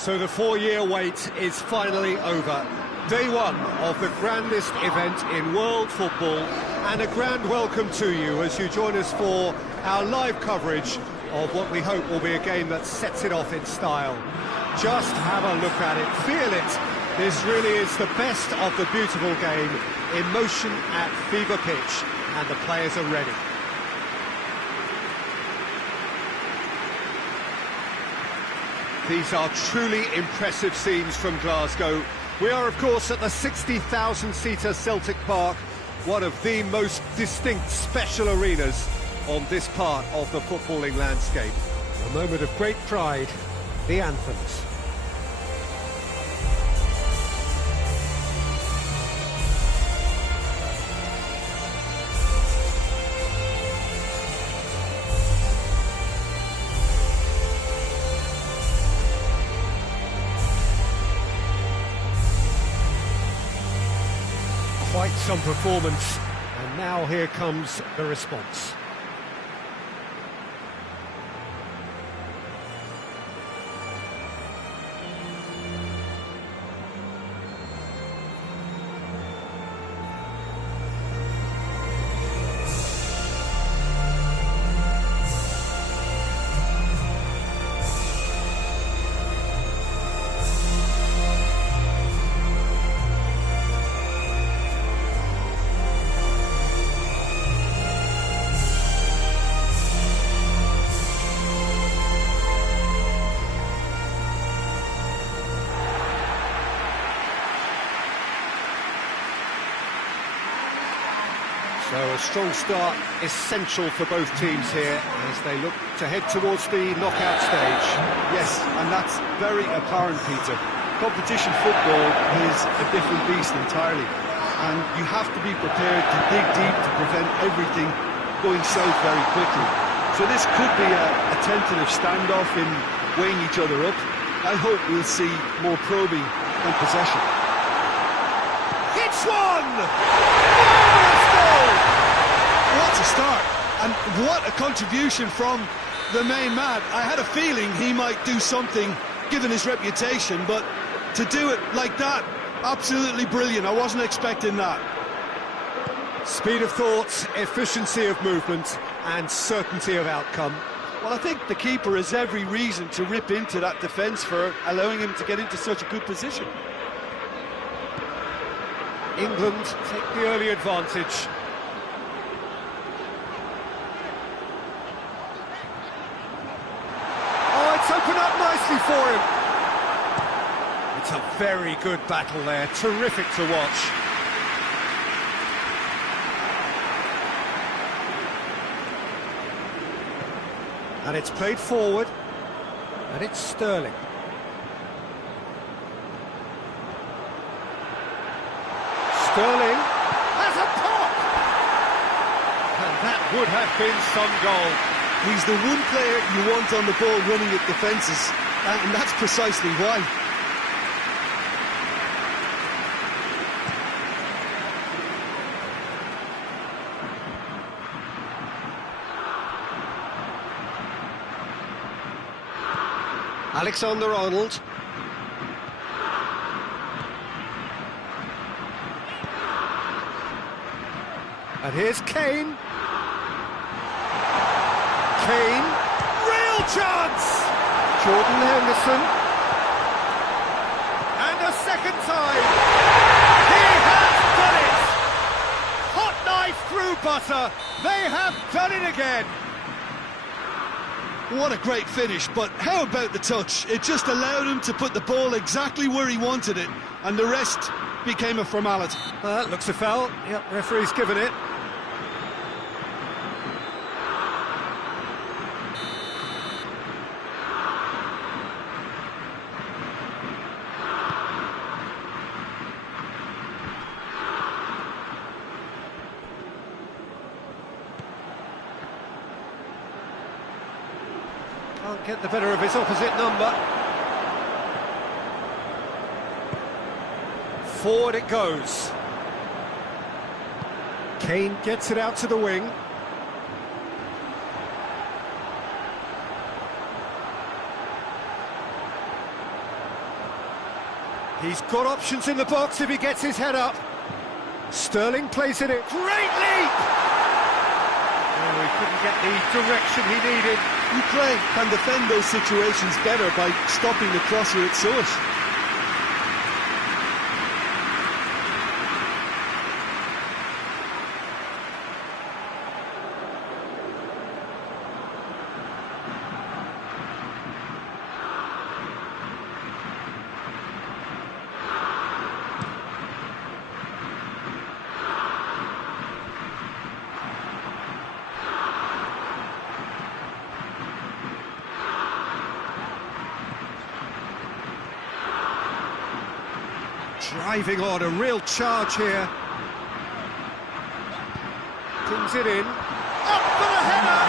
So the 4-year wait is finally over. Day one of the grandest event in world football, and a grand welcome to you as you join us for our live coverage of what we hope will be a game that sets it off in style. Just have a look at it, feel it. This really is the best of the beautiful game in motion at fever pitch, and the players are ready. These are truly impressive scenes from Glasgow. We are, of course, at the 60,000-seater Celtic Park, one of the most distinct special arenas on this part of the footballing landscape. A moment of great pride, the anthems. Quite some performance, and now here comes the response. So a strong start essential for both teams here as they look to head towards the knockout stage. Yes, and that's very apparent, Peter. Competition football is a different beast entirely, and you have to be prepared to dig deep to prevent everything going south very quickly. So this could be a tentative standoff in weighing each other up. I hope we'll see more probing and possession. Hits one! What a start, and what a contribution from the main man. I had a feeling he might do something given his reputation, but to do it like that, absolutely brilliant. I wasn't expecting that. Speed of thought, efficiency of movement and certainty of outcome. Well, I think the keeper has every reason to rip into that defence for allowing him to get into such a good position. England take the early advantage. Open up nicely for him. It's a very good battle there, terrific to watch. And it's played forward, and it's Sterling. Sterling has a pop! And that would have been some goal. He's the one player you want on the ball running at defences, and that's precisely why. Alexander-Arnold. And here's Kane. Kane, real chance! Jordan Henderson. And a second time. He has done it! Hot knife through butter. They have done it again. What a great finish, but how about the touch? It just allowed him to put the ball exactly where he wanted it, and the rest became a formality. Looks a foul. Yep, referee's given it. Can't get the better of his opposite number. Forward it goes. Kane gets it out to the wing. He's got options in the box if he gets his head up. Sterling plays it in. Great leap! Oh, he couldn't get the direction he needed. Ukraine can defend those situations better by stopping the crosser at source. Driving on, a real charge here. Pings it in. Up for the header!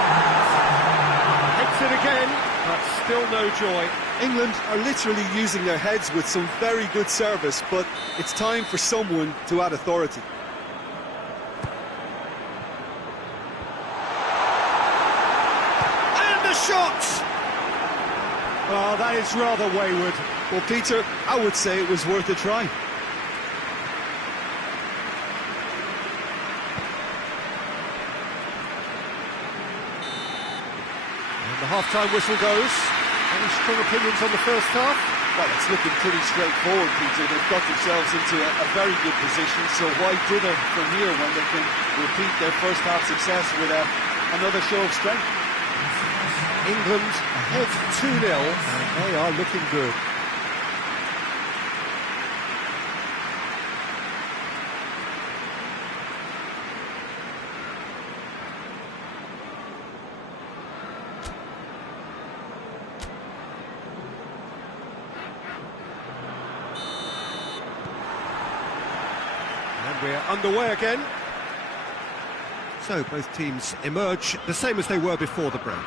Hits it again, but still no joy. England are literally using their heads with some very good service, but it's time for someone to add authority. And the shot! Oh, that is rather wayward. Well, Peter, I would say it was worth a try. The half-time whistle goes. Any strong opinions on the first half? Well, it's looking pretty straightforward, Peter. They've got themselves into a very good position, so why dither from here when they can repeat their first half success with another show of strength? England ahead 2-0, and they are looking good. We're underway again. So both teams emerge the same as they were before the break.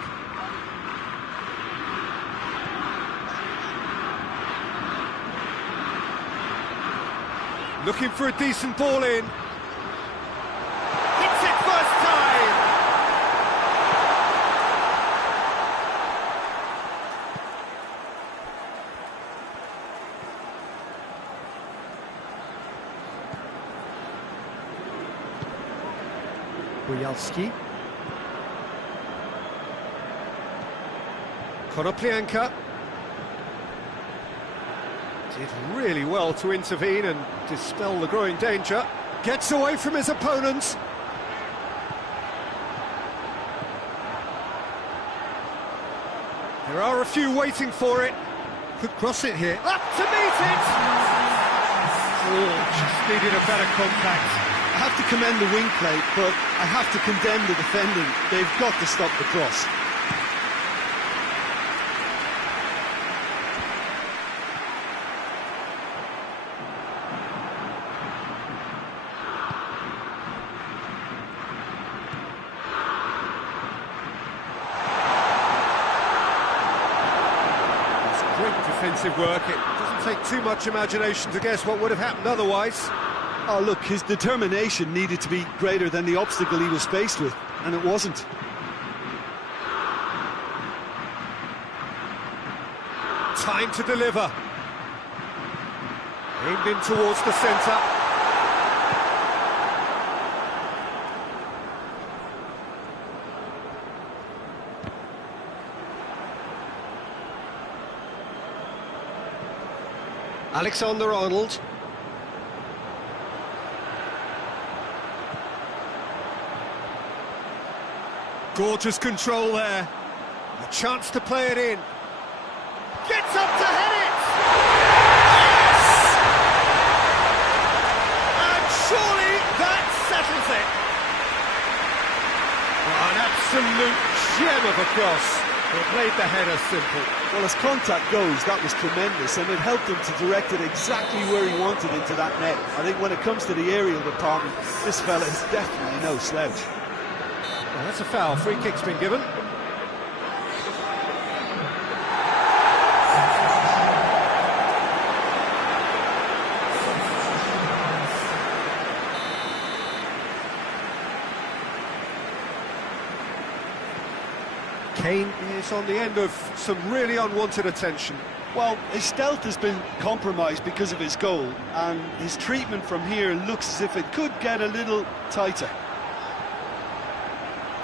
Looking for a decent ball in. Hits it first time! Bojalski. Konoplyanka. Did really well to intervene and dispel the growing danger. Gets away from his opponents. There are a few waiting for it. Could cross it here. Up to meet it! Oh, just needed a better contact. I have to commend the wing play, but I have to condemn the defending. They've got to stop the cross. It's great defensive work. It doesn't take too much imagination to guess what would have happened otherwise. Oh, look, his determination needed to be greater than the obstacle he was faced with, and it wasn't. Time to deliver. Aimed in towards the centre. Alexander-Arnold. Gorgeous control there. A chance to play it in. Gets up to head it! Yes! And surely that settles it. Oh, an absolute gem of a cross. It made the header simple. Well, as contact goes, that was tremendous, and it helped him to direct it exactly where he wanted into that net. I think when it comes to the aerial department, this fella is definitely no slouch. Well, that's a foul. Free kick's been given. Kane is on the end of some really unwanted attention. Well, his stealth has been compromised because of his goal, and his treatment from here looks as if it could get a little tighter.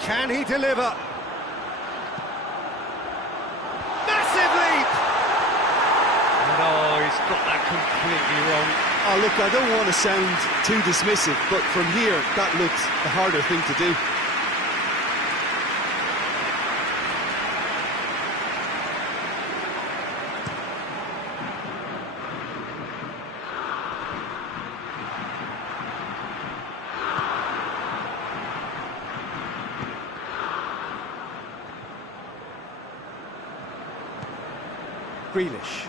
Can he deliver? Massive leap! No, he's got that completely wrong. Oh, look, I don't want to sound too dismissive, but from here, that looks the harder thing to do. Grealish.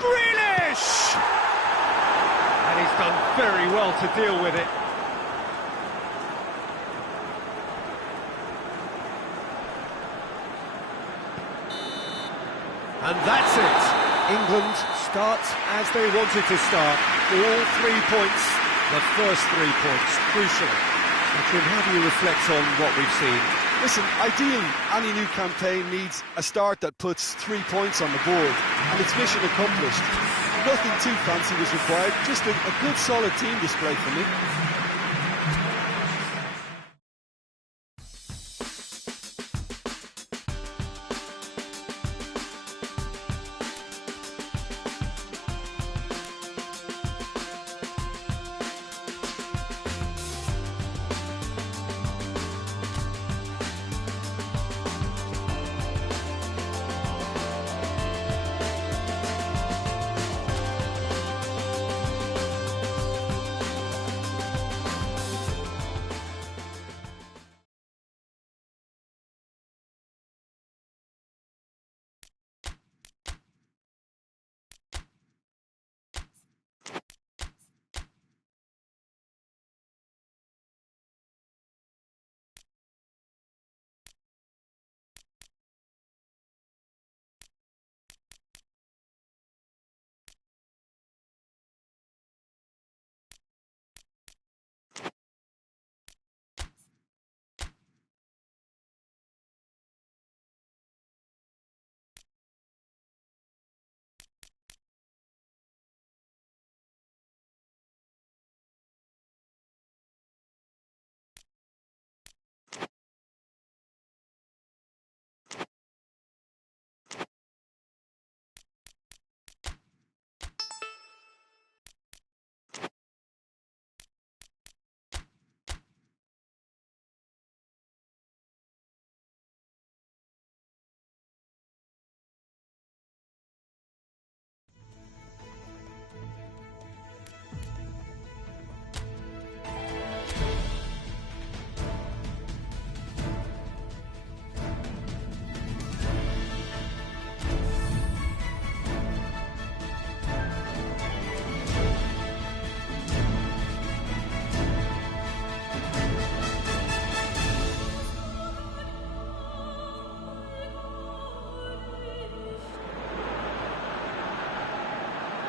Grealish! And he's done very well to deal with it. And that's it. England starts as they wanted to start. All 3 points. The first 3 points, crucial. Jim, how do you reflect on what we've seen? Listen, ideally, any new campaign needs a start that puts 3 points on the board, and it's mission accomplished. Nothing too fancy was required, just a good solid team display for me.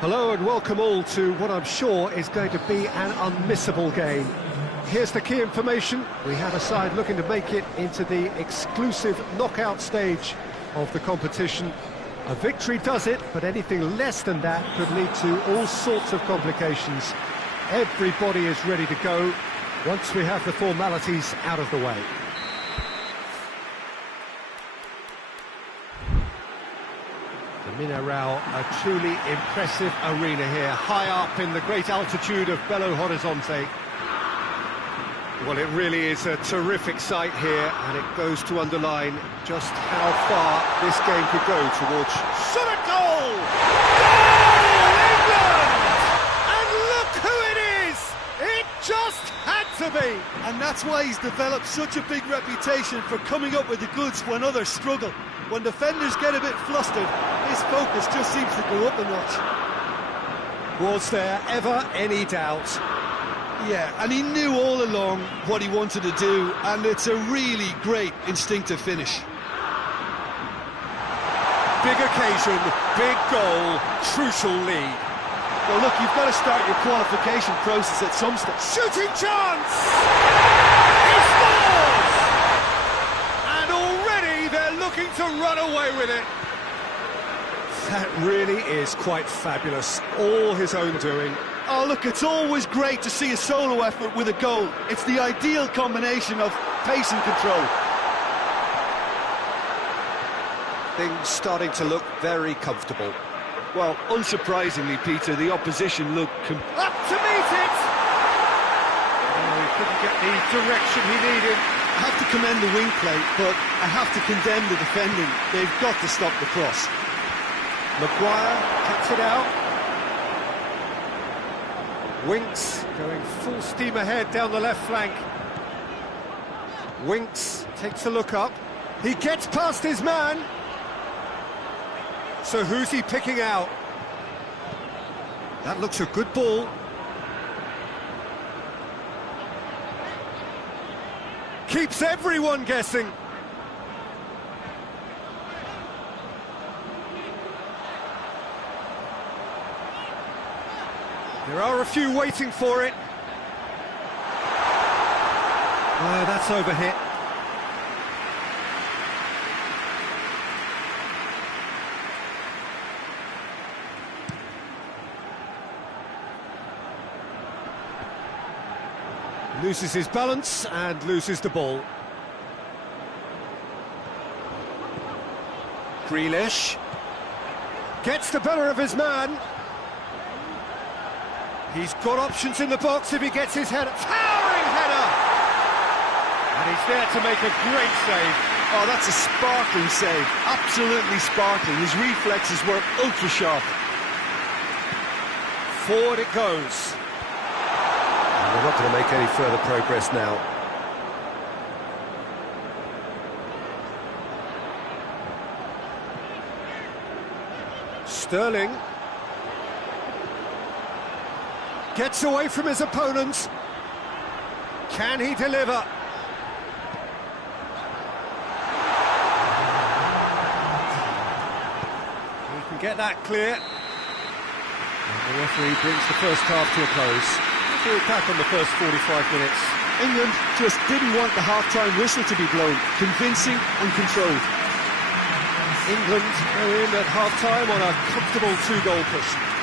Hello and welcome all to what I'm sure is going to be an unmissable game. Here's the key information. We have a side looking to make it into the exclusive knockout stage of the competition. A victory does it, but anything less than that could lead to all sorts of complications. Everybody is ready to go once we have the formalities out of the way. Mineral, a truly impressive arena here, high up in the great altitude of Belo Horizonte. Well, it really is a terrific sight here, and it goes to underline just how far this game could go towards... Shot a goal! Goal, England! And look who it is! It just had to be! And that's why he's developed such a big reputation for coming up with the goods when others struggle. When defenders get a bit flustered, his focus just seems to go up a notch. Was there ever any doubt? Yeah, and he knew all along what he wanted to do, and it's a really great instinctive finish. Big occasion, big goal, crucial lead. Well, look, you've got to start your qualification process at some stage. Shooting chance! He scores! And already they're looking to run away with it. That really is quite fabulous. All his own doing. Oh, look, it's always great to see a solo effort with a goal. It's the ideal combination of pace and control. Things starting to look very comfortable. Well, unsurprisingly, Peter, the opposition looked Up to meet it! Oh, he couldn't get the direction he needed. I have to commend the wing play, but I have to condemn the defending. They've got to stop the cross. Maguire cuts it out. Winks going full steam ahead down the left flank. Winks takes a look up. He gets past his man. So who's he picking out? That looks a good ball. Keeps everyone guessing. There are a few waiting for it. That's overhit. Loses his balance and loses the ball. Grealish gets the better of his man. He's got options in the box if he gets his header. Towering header! And he's there to make a great save. Oh, that's a sparkling save. Absolutely sparkling. His reflexes were ultra sharp. Forward it goes. And we're not going to make any further progress now. Sterling gets away from his opponents. Can he deliver? He can get that clear. And the referee brings the first half to a close. We'll be back on the first 45 minutes. England just didn't want the half-time whistle to be blown. Convincing and controlled. England go in at half-time on a comfortable two-goal push.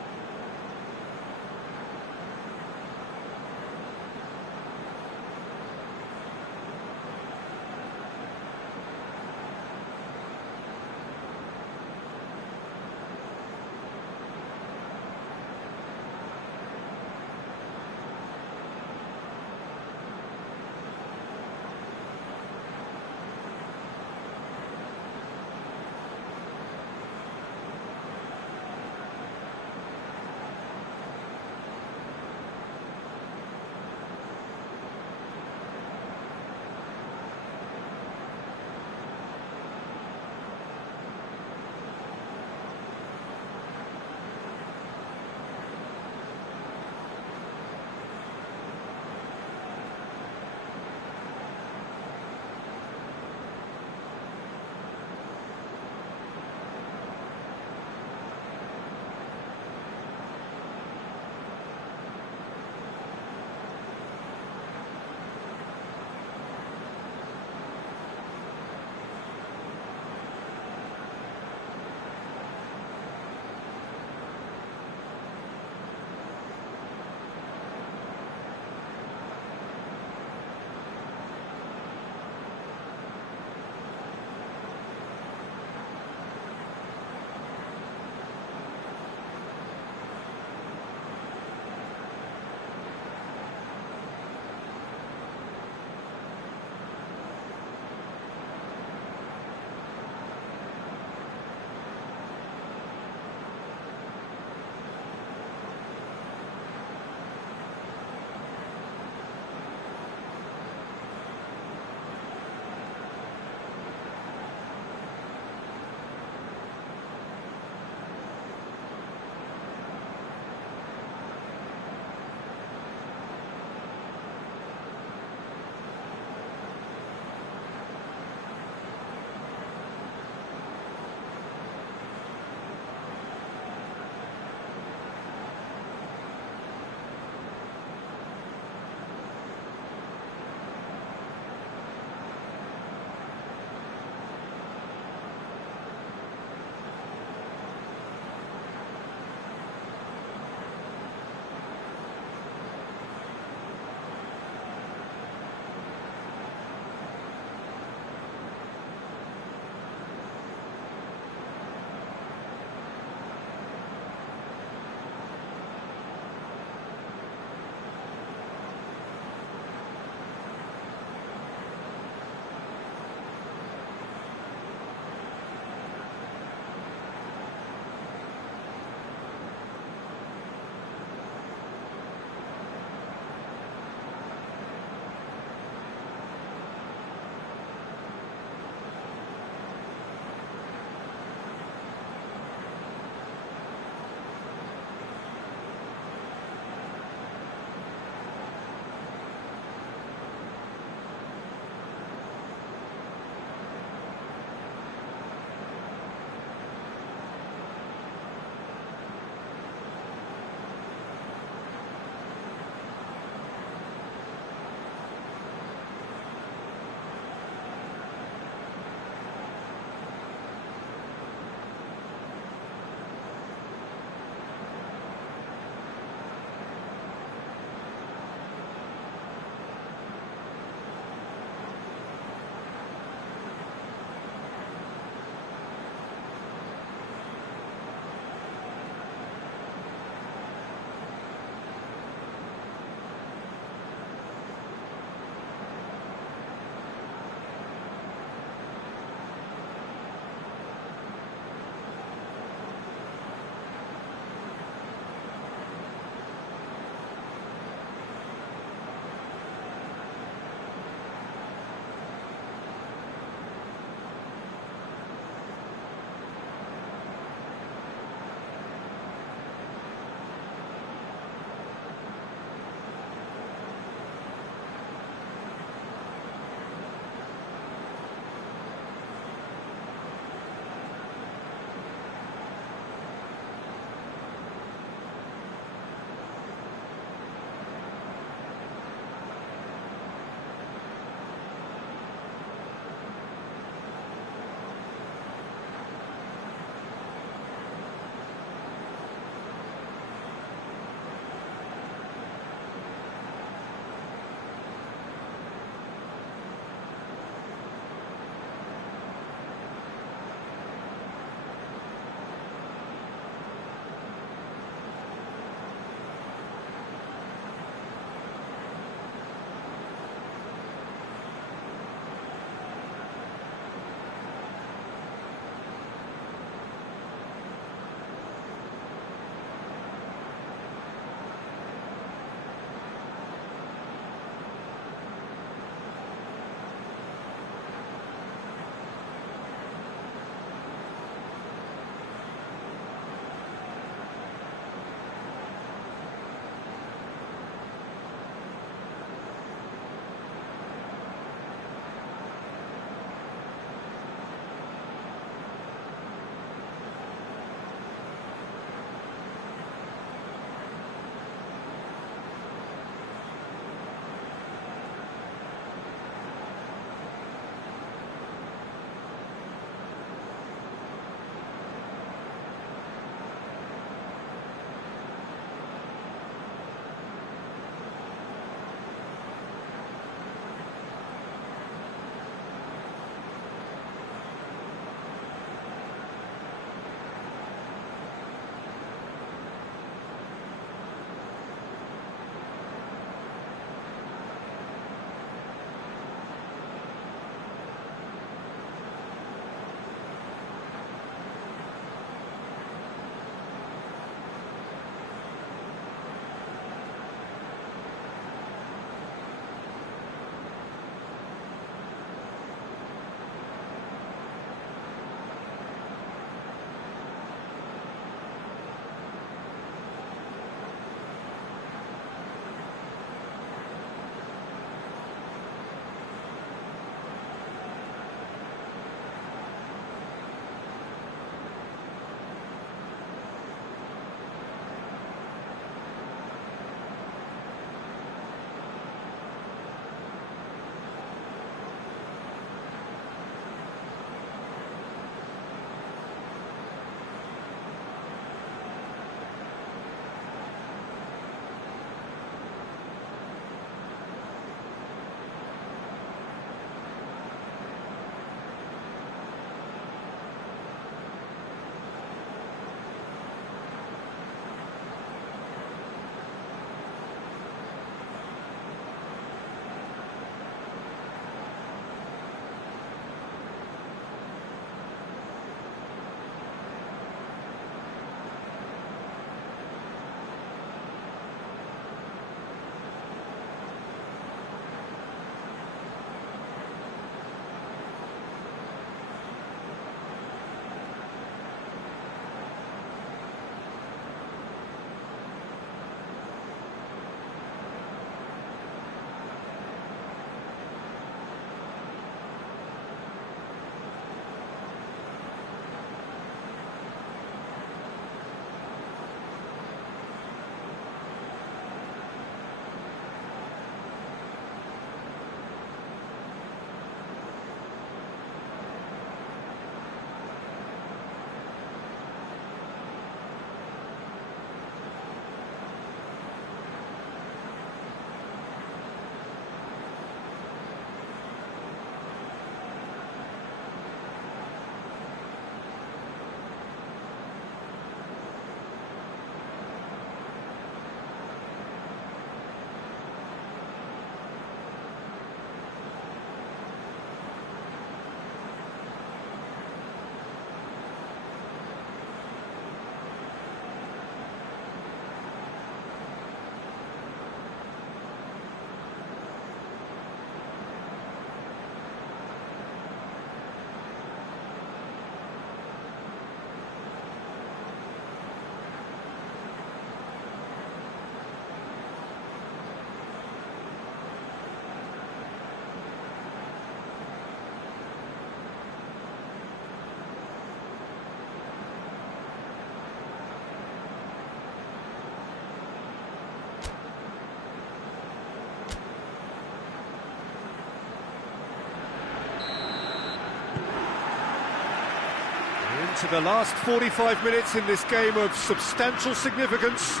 into the last 45 minutes in this game of substantial significance.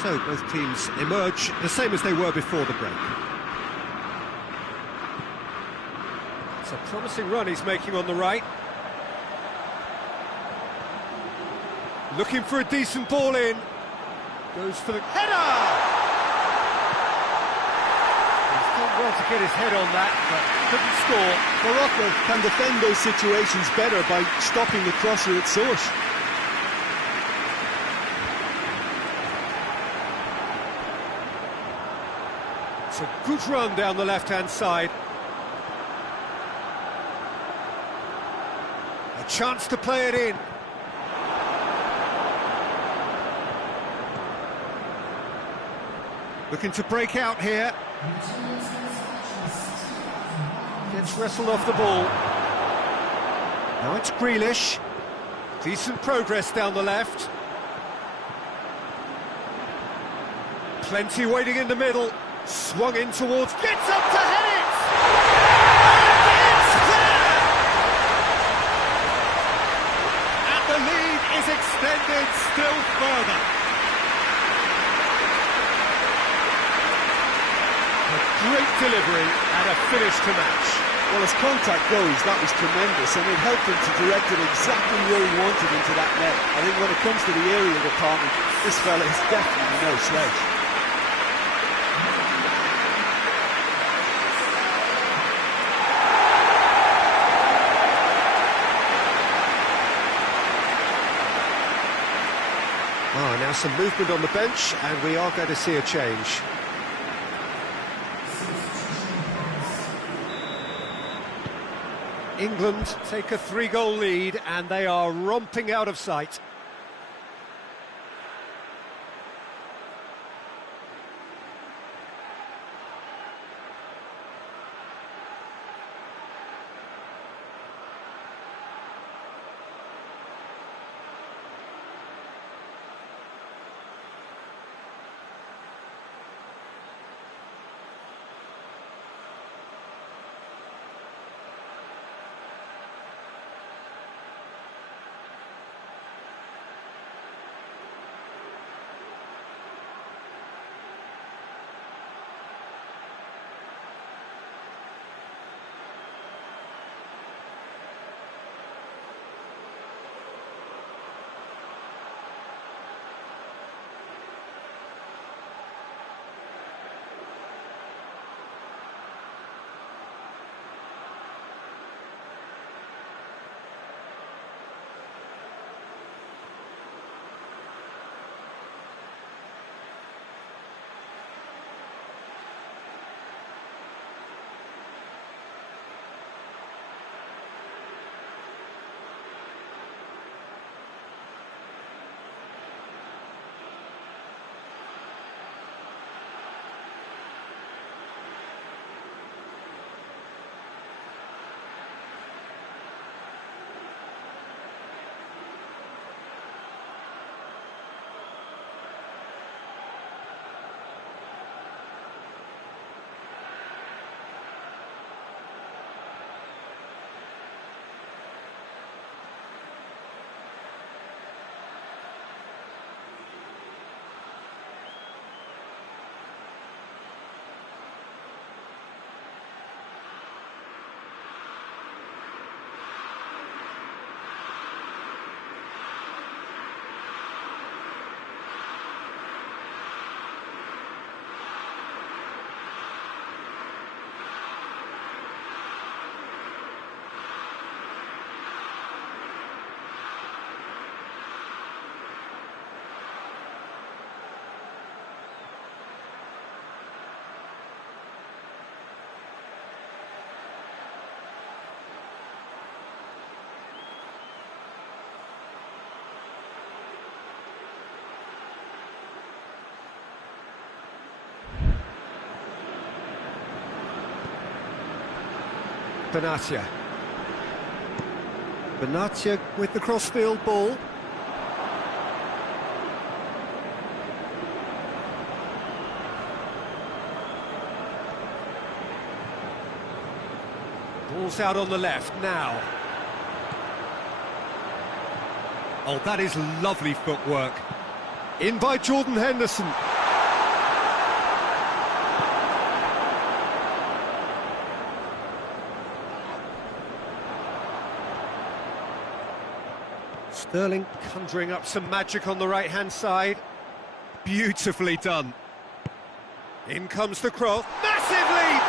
So both teams emerge the same as they were before the break. It's a promising run he's making on the right. Looking for a decent ball in. Goes for the header! Well to get his head on that, but couldn't score. Morocco can defend those situations better by stopping the crosser at source. It's a good run down the left-hand side. A chance to play it in. Looking to break out here. Gets wrestled off the ball. Now it's Grealish. Decent progress down the left. Plenty waiting in the middle. Swung in towards... Gets up to head it! And it's clear! And the lead is extended still further. Great delivery and a finish to match. Well, as contact goes, that was tremendous, and it helped him to direct it exactly where he wanted into that net. I think when it comes to the aerial department, this fella is definitely no slouch. Oh, now some movement on the bench, and we are going to see a change. England take a 3-goal lead, and they are romping out of sight. Benatia. Benatia with the crossfield ball. Ball's out on the left now. Oh, that is lovely footwork. In by Jordan Henderson. Sterling conjuring up some magic on the right-hand side. Beautifully done. In comes the cross. Massive leap!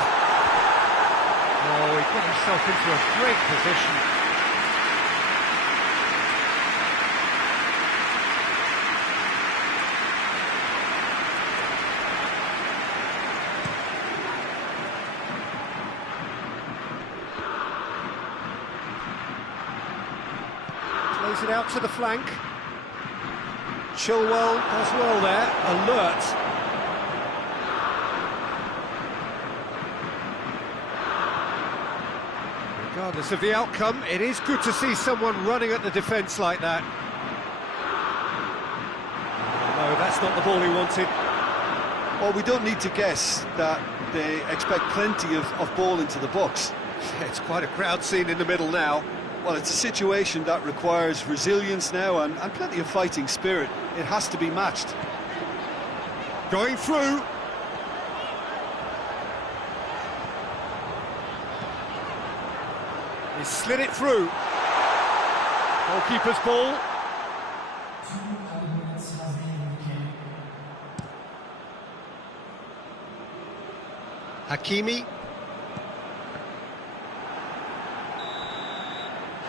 Oh, he got himself into a great position. Plays it out to the flank. Chilwell does well there, alert. Regardless of the outcome, it is good to see someone running at the defence like that. No, that's not the ball he wanted. Well, we don't need to guess that they expect plenty of ball into the box. It's quite a crowd scene in the middle now. Well, it's a situation that requires resilience now and plenty of fighting spirit. It has to be matched. Going through. He slid it through. Goalkeeper's ball. Hakimi.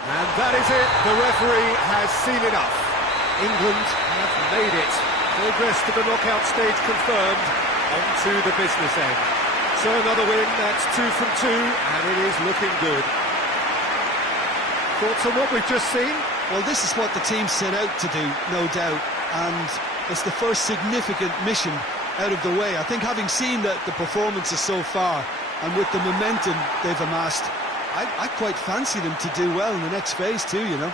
And that is it. The referee has seen enough. England have made it. Progress to the knockout stage confirmed. On to the business end. So another win, that's 2 from 2, and it is looking good. Thoughts on what we've just seen? Well, this is what the team set out to do, no doubt, and it's the first significant mission out of the way. I think having seen the performances so far, and with the momentum they've amassed, I quite fancy them to do well in the next phase too, you know.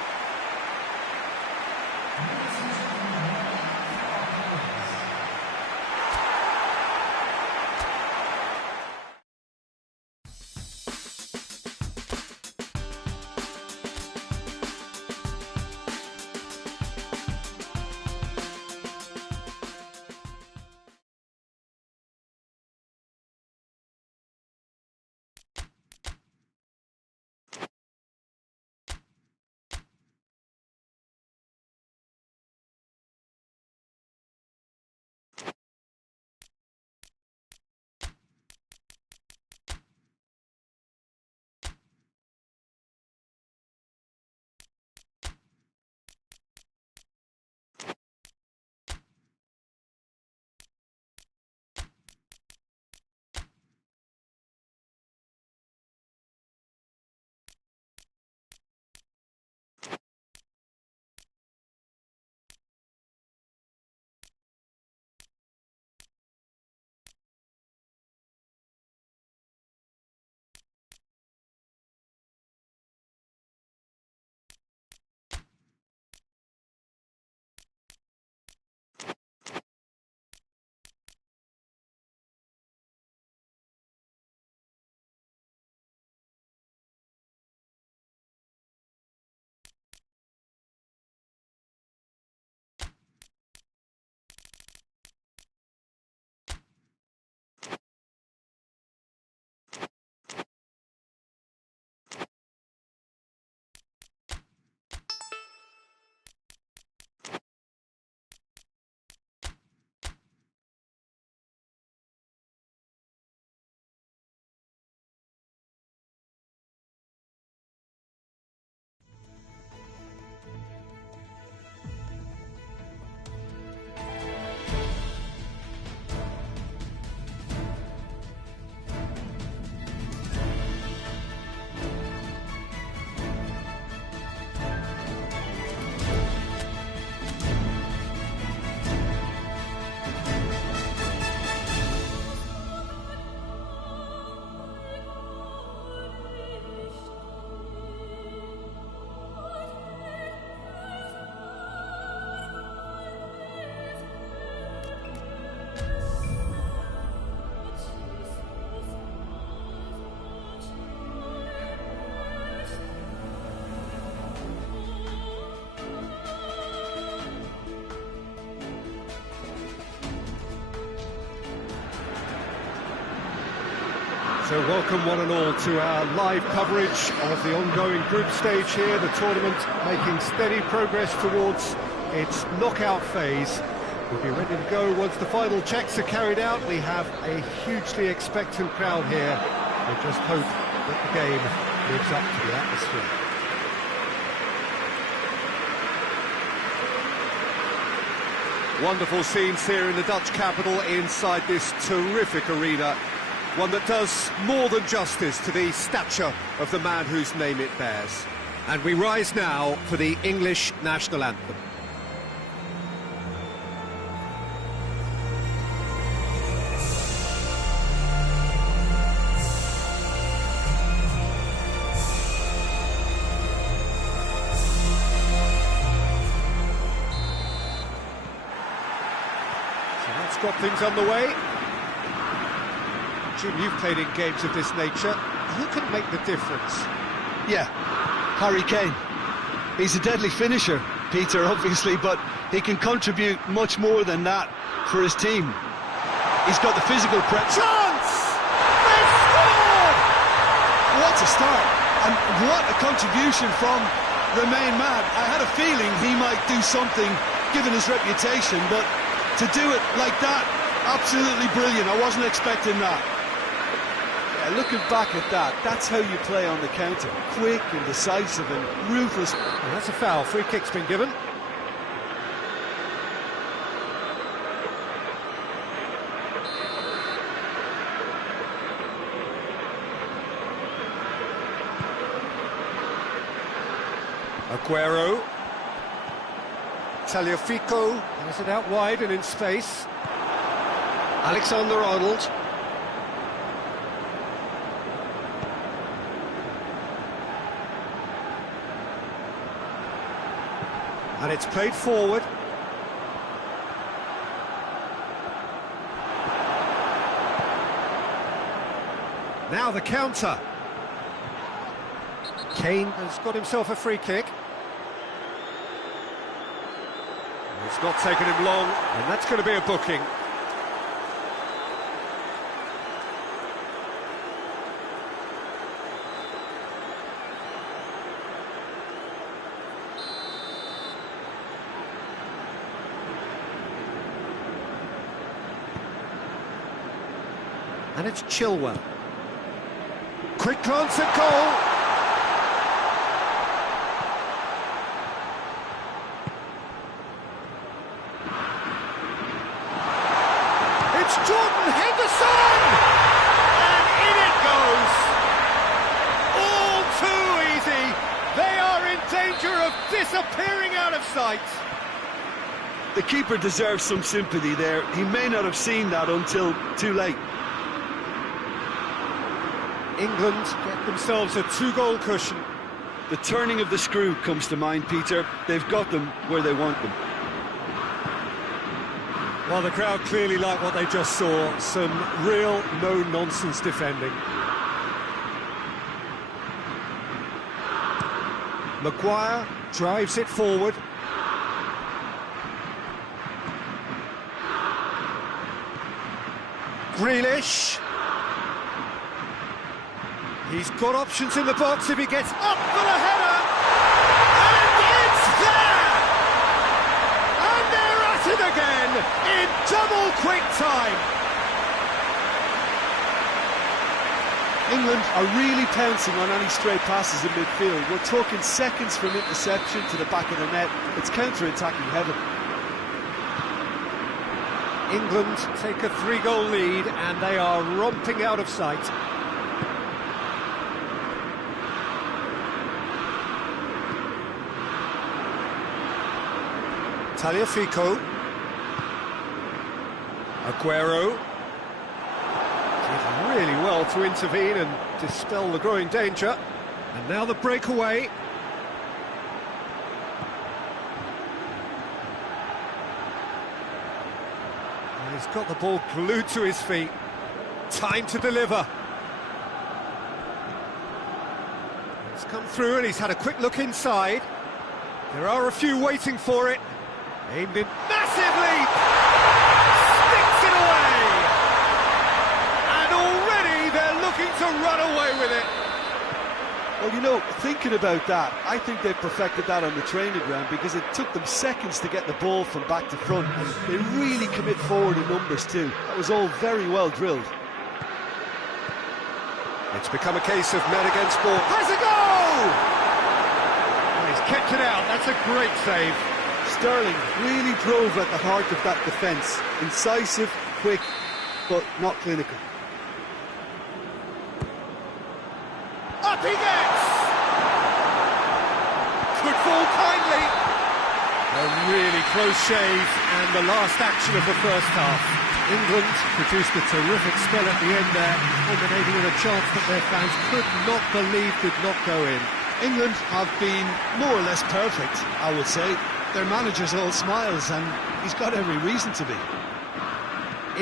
So welcome one and all to our live coverage of the ongoing group stage here, the tournament making steady progress towards its knockout phase. We'll be ready to go once the final checks are carried out. We have a hugely expectant crowd here. We just hope that the game lives up to the atmosphere. Wonderful scenes here in the Dutch capital inside this terrific arena. One that does more than justice to the stature of the man whose name it bears. And we rise now for the English national anthem. So that's got things underway. Jim, you've played in games of this nature. Who can make the difference? Yeah, Harry Kane. He's a deadly finisher, Peter, obviously, but he can contribute much more than that for his team. He's got the physical prep. Chance! They scored! What a start, and what a contribution from the main man. I had a feeling he might do something, given his reputation, but to do it like that, absolutely brilliant. I wasn't expecting that. Looking back at that, that's how you play on the counter. Quick and decisive and ruthless. Well, that's a foul. Free kick's been given. Aguero. Tagliafico has it out wide and in space. Alexander-Arnold. And it's played forward. Now the counter. Kane has got himself a free kick. It's not taken him long, and that's going to be a booking. And it's Chilwell. Quick glance at goal. It's Jordan Henderson! And in it goes. All too easy. They are in danger of disappearing out of sight. The keeper deserves some sympathy there. He may not have seen that until too late. England get themselves a two-goal cushion. The turning of the screw comes to mind, Peter. They've got them where they want them. Well, the crowd clearly like what they just saw. Some real no-nonsense defending. Maguire drives it forward. Grealish. He's got options in the box if he gets up for the header. And it's there! And they're at it again in double quick time. England are really pouncing on any stray passes in midfield. We're talking seconds from interception to the back of the net. It's counter-attacking heaven. England take a 3-goal lead and they are romping out of sight. Tagliafico. Aguero. Did really well to intervene and dispel the growing danger. And now the breakaway. And he's got the ball glued to his feet. Time to deliver. It's come through and he's had a quick look inside. There are a few waiting for it. Aimed in massively! Sticks it away! And already they're looking to you know, thinking about that, I think they've perfected that on the training ground because it took them seconds to get the ball from back to front, and they really commit forward in numbers too. That was all very well drilled. It's become a case of men against ball. Has a goal! Oh, he's kept it out. That's a great save. Sterling really drove at the heart of that defence. Incisive, quick, but not clinical. Up he gets! Could fall kindly. A really close shave, and the last action of the first half. England produced a terrific spell at the end there, culminating in a chance that their fans could not believe did not go in. England have been more or less perfect, I would say. Their manager's all smiles, and he's got every reason to be.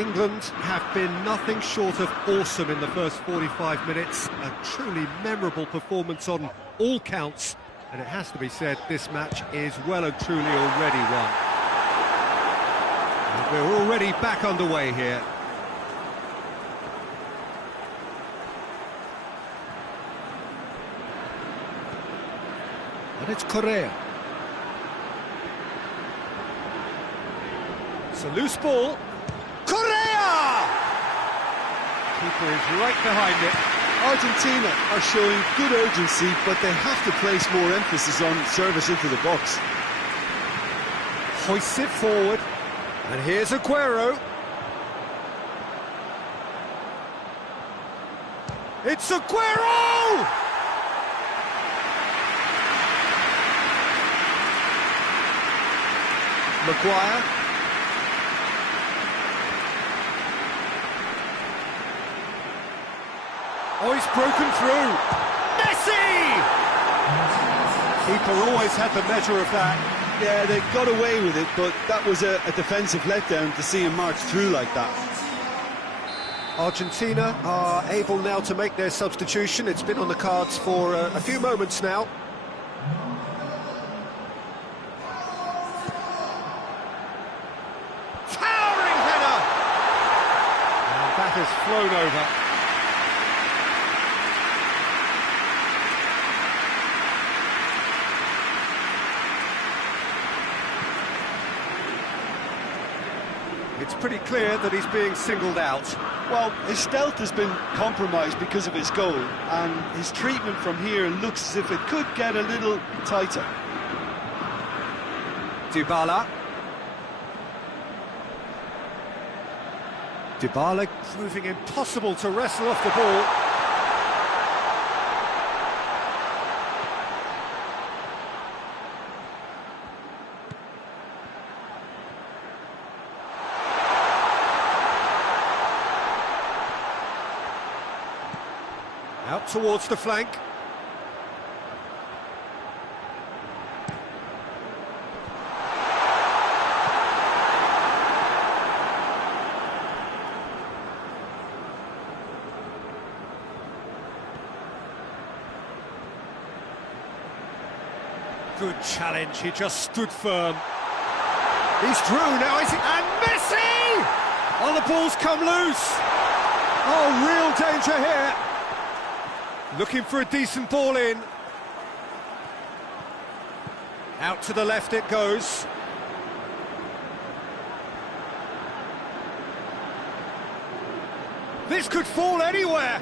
England have been nothing short of awesome in the first 45 minutes. A truly memorable performance on all counts. And it has to be said, this match is well and truly already won. And we're already back underway here. And it's Correa. It's a loose ball. Correa! Keeper is right behind it. Argentina are showing good urgency, but they have to place more emphasis on service into the box. Hoists it forward. And here's Aguero. It's Aguero! Maguire. Oh, he's broken through. Messi! Keeper always had the measure of that. Yeah, they got away with it, but that was a defensive letdown to see him march through like that. Argentina are able now to make their substitution. It's been on the cards for a few moments now. Towering header! And that has flown over. It's pretty clear that he's being singled out. Well, his stealth has been compromised because of his goal, and his treatment from here looks as if it could get a little tighter. Dybala. Dybala proving impossible to wrestle off the ball. Out towards the flank. Good challenge, he just stood firm. He's through now, is he? And Messi! Oh, the ball's come loose. Oh, real danger here. Looking for a decent ball in. Out to the left it goes. This could fall anywhere.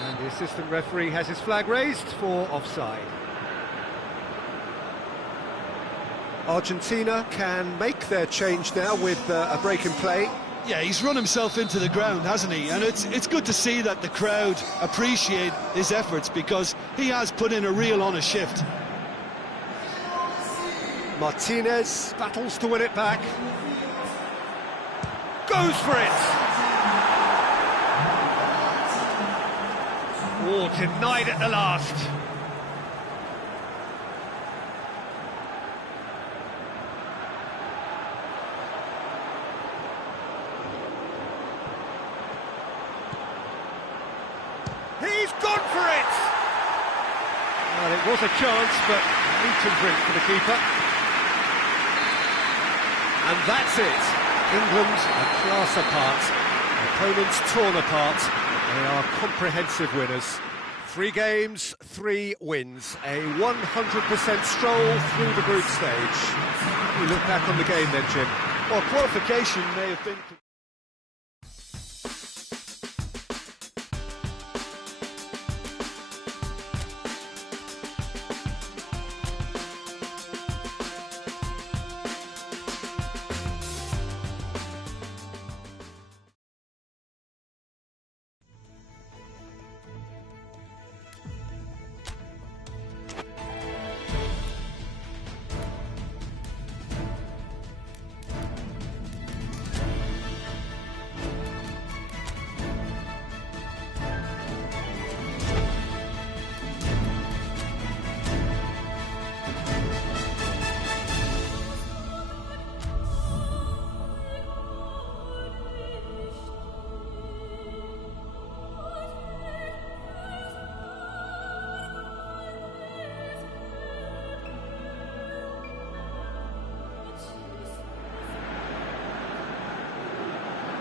And the assistant referee has his flag raised for offside. Argentina can make their change now with a break in play. Yeah, he's run himself into the ground, hasn't he? And it's good to see that the crowd appreciate his efforts because he has put in a real honest shift. Martinez battles to win it back. Goes for it! Oh, denied at the last. He's gone for it! Well, it was a chance, but meat and drink for the keeper. And that's it. England a class apart. Opponents torn apart. They are comprehensive winners. 3 games, 3 wins. A 100% stroll through the group stage. We look back on the game then, Jim. Well, qualification may have been...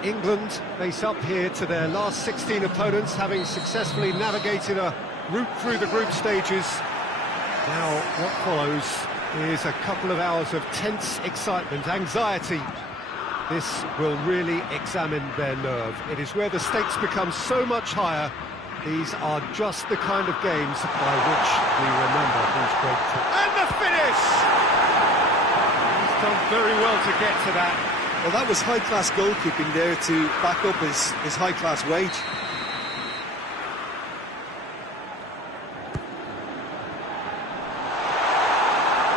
England face up here to their last 16 opponents, having successfully navigated a route through the group stages. Now, what follows is a couple of hours of tense excitement, anxiety. This will really examine their nerve. It is where the stakes become so much higher. These are just the kind of games by which we remember these great teams. And the finish! He's done very well to get to that. Well, that was high-class goalkeeping there to back up his high-class wage.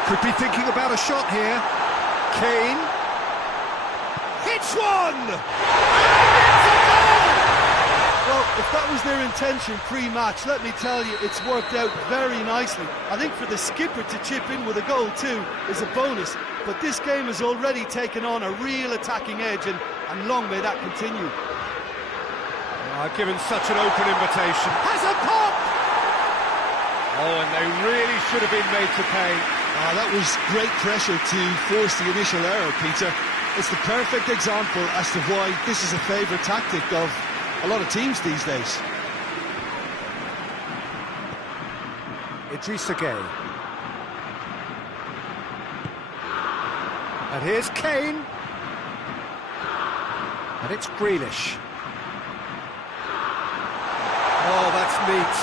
Could be thinking about a shot here. Kane. Hits one! And it's a goal! Well, if that was their intention pre-match, let me tell you, it's worked out very nicely. I think for the skipper to chip in with a goal too is a bonus. But this game has already taken on a real attacking edge, and long may that continue. Given such an open invitation. Has a pop! Oh, and they really should have been made to pay. That was great pressure to force the initial error, Peter. It's the perfect example as to why this is a favourite tactic of a lot of teams these days. Idrissa Gueye. And here's Kane. And it's Grealish. Oh, that's neat.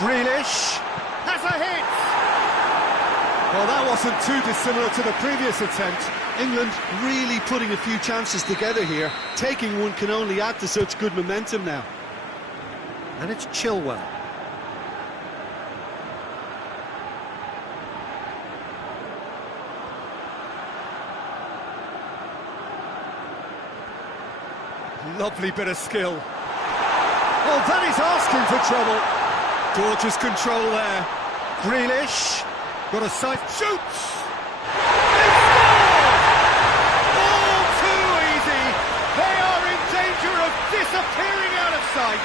Grealish has a hit! Well, that wasn't too dissimilar to the previous attempt. England really putting a few chances together here. Taking one can only add to such good momentum now. And it's Chilwell. Lovely bit of skill. Oh, that is asking for trouble. Gorgeous control there. Grealish. Got a sight. Shoots! They score! All too easy. They are in danger of disappearing out of sight.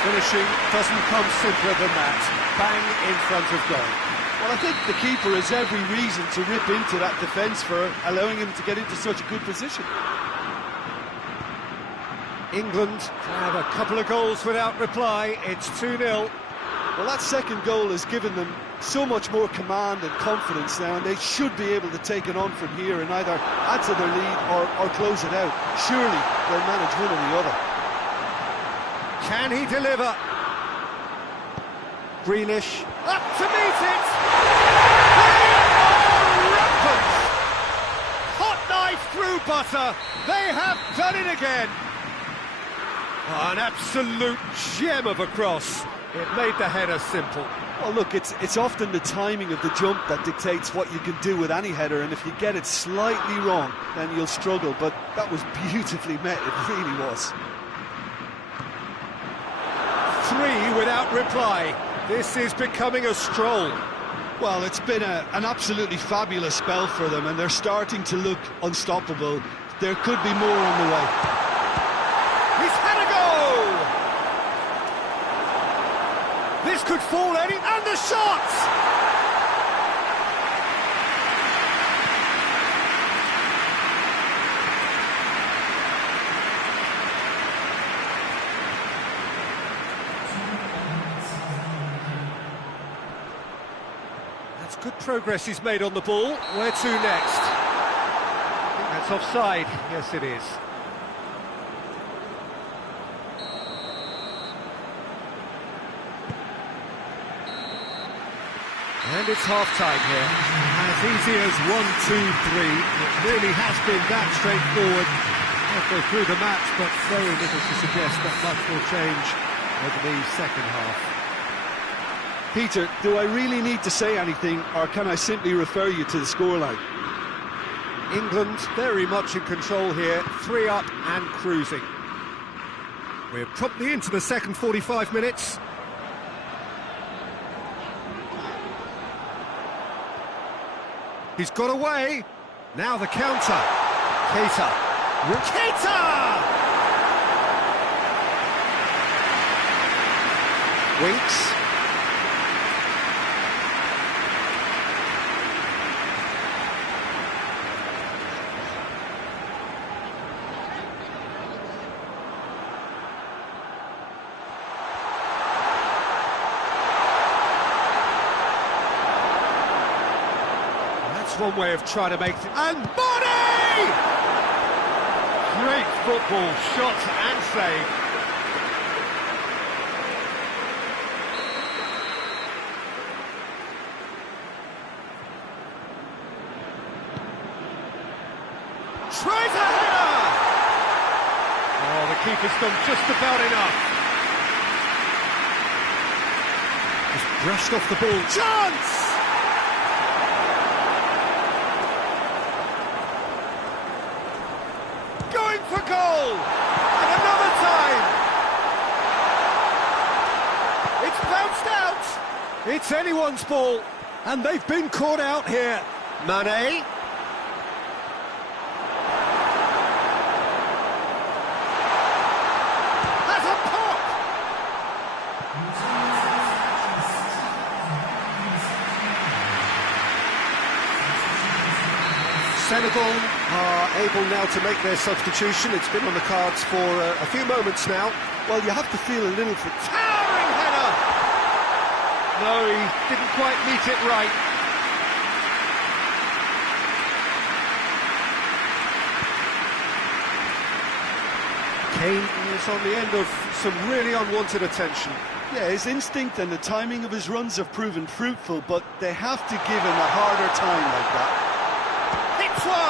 Finishing doesn't come simpler than that. Bang in front of goal. Well, I think the keeper has every reason to rip into that defence for allowing him to get into such a good position. England have a couple of goals without reply. It's 2-0. Well, that second goal has given them so much more command and confidence now, and they should be able to take it on from here and either add to their lead or close it out. Surely they'll manage one or the other. Can he deliver? Grealish up to meet it. They are rampant. Hot knife through butter. They have done it again. An absolute gem of a cross. It made the header simple. Well, look, it's often the timing of the jump that dictates what you can do with any header, and if you get it slightly wrong, then you'll struggle. But that was beautifully met, it really was. 3 without reply. This is becoming a stroll. Well, it's been an absolutely fabulous spell for them, and they're starting to look unstoppable. There could be more on the way. He's had a go! This could fall any... And the shot! It's good progress he's made on the ball. Where to next? I think that's offside. Yes, it is. And it's half-time here. As easy as 1, 2, 3. It really has been that straightforward halfway through the match, but very little to suggest that much will change over the second half. Peter, do I really need to say anything, or can I simply refer you to the scoreline? England very much in control here, 3 up and cruising. We're promptly into the second 45 minutes. He's got away. Now the counter. Keita. Keita! Winks. One way of trying to make it, and body! Great football, shot and save. Tries a header! Oh, the keeper's done just about enough. Just brushed off the ball. Chance! For goal! And another time! It's bounced out! It's anyone's ball, and they've been caught out here. Mane. Has a pop! Senegal are able now to make their substitution. It's been on the cards for a few moments now. Well, you have to feel a little for... Towering header! No, he didn't quite meet it right. Kane is on the end of some really unwanted attention. Yeah, his instinct and the timing of his runs have proven fruitful, but they have to give him a harder time like that. Hits one!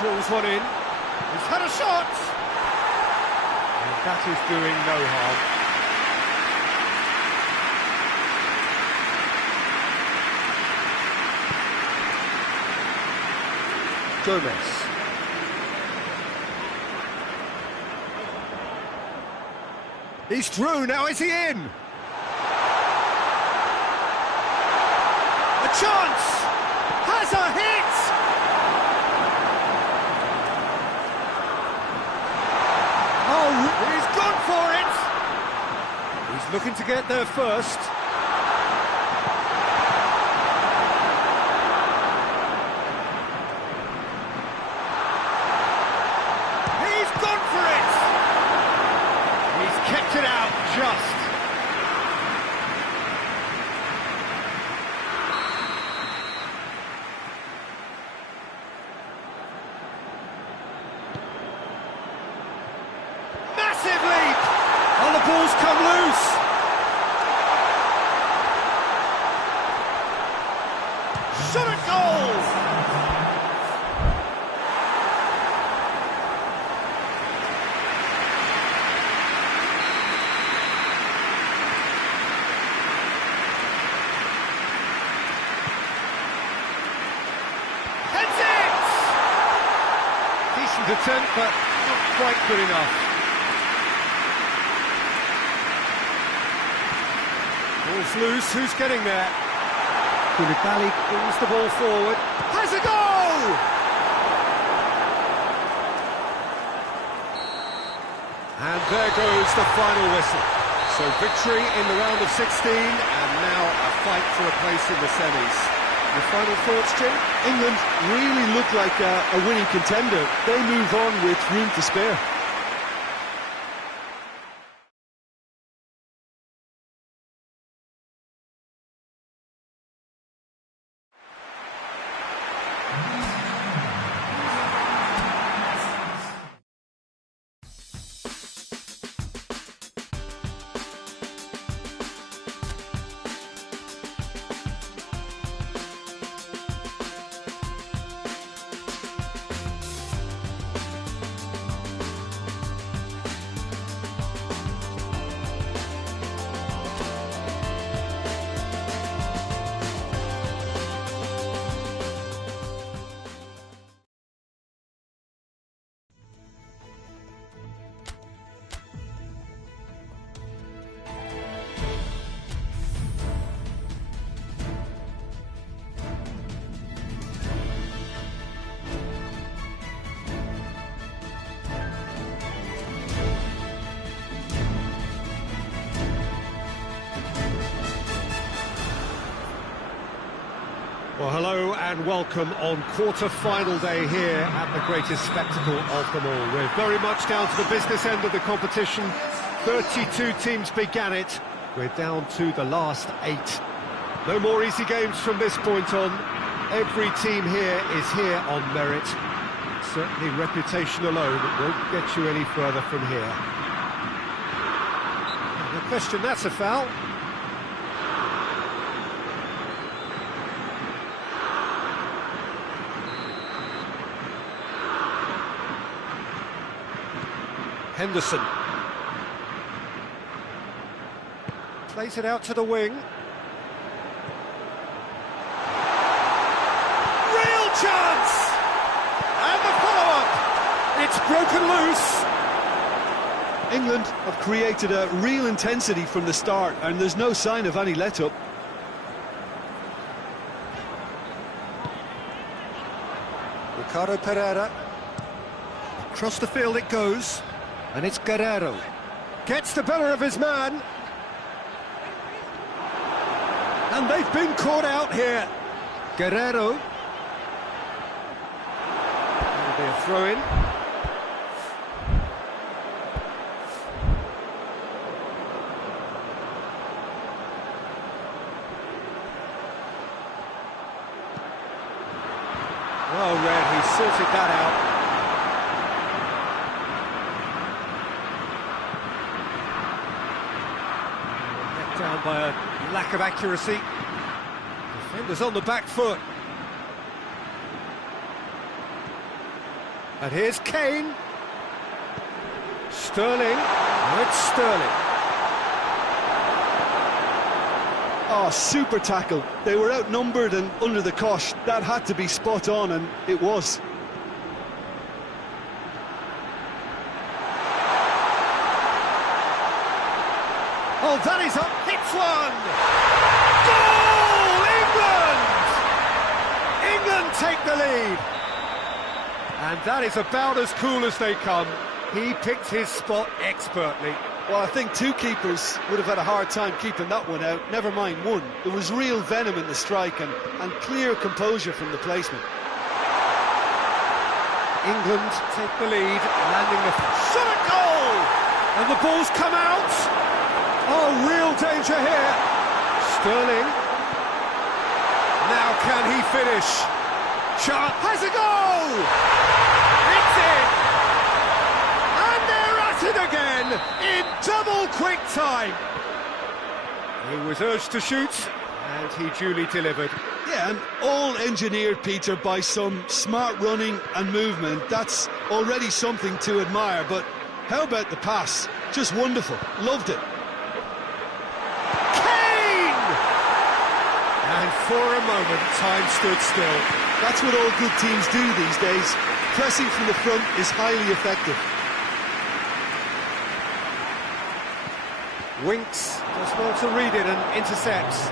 Drills one in. He's had a shot! And that is doing no harm. Gomez. He's through, now is he in? A chance! Has a hit! Oh, he's gone for it! He's looking to get there first. He's gone for it! He's kept it out just. Massive leap! And the ball's come loose. Shot at goal! Attempt, but not quite good enough. Ball's loose, who's getting there? Koulibaly brings the ball forward. Has a goal! And there goes the final whistle. So victory in the round of 16, and now a fight for a place in the semis. Your final thoughts, Jim? England really look like a winning contender. They move on with room to spare. Well, hello and welcome on quarter-final day here at the greatest spectacle of them all. We're very much down to the business end of the competition. 32 teams began it. We're down to the last 8. No more easy games from this point on. Every team here is here on merit. Certainly reputation alone won't get you any further from here. No question, that's a foul. Henderson. Plays it out to the wing. Real chance! And the follow-up! It's broken loose! England have created a real intensity from the start, and there's no sign of any let-up. Ricardo Pereira. Across the field it goes. And it's Guerrero. Gets the better of his man. And they've been caught out here. Guerrero. That'll be a throw-in. Well read, he sorted that out. Down by a lack of accuracy. Defenders on the back foot. And here's Kane. Sterling. Oh, it's Sterling. Oh, super tackle. They were outnumbered and under the cosh. That had to be spot on, and it was. Oh, that is up, hits one! Goal! England! England take the lead. And that is about as cool as they come. He picked his spot expertly. Well, I think 2 keepers would have had a hard time keeping that one out, never mind 1. There was real venom in the strike and clear composure from the placement. England take the lead, landing the shot at goal! And the ball's come out! Oh, real danger here. Sterling. Now can he finish? Chart has a goal! It's in! And they're at it again in double quick time. He was urged to shoot, and he duly delivered. Yeah, and all engineered, Peter, by some smart running and movement. That's already something to admire, but how about the pass? Just wonderful. Loved it. And for a moment, time stood still. That's what all good teams do these days. Pressing from the front is highly effective. Winks does well to read it and intercepts.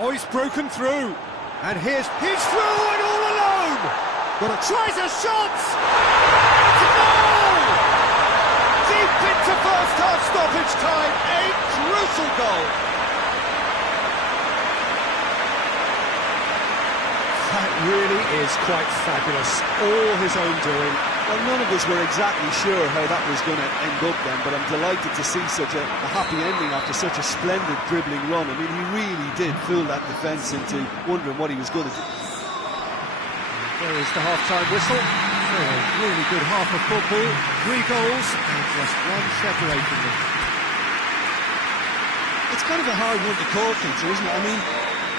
Oh, he's broken through. And he's through and all alone. Tries a shot. It's a goal! Deep into first-half stoppage time, a crucial goal. That really is quite fabulous, all his own doing. Well, none of us were exactly sure how that was going to end up then, but I'm delighted to see such a happy ending after such a splendid dribbling run. I mean, he really did fool that defence into wondering what he was going to do. There is the half-time whistle. So a really good half of football, 3 goals and just 1 separating them. It's kind of a hard one to call, Peter, isn't it? I mean,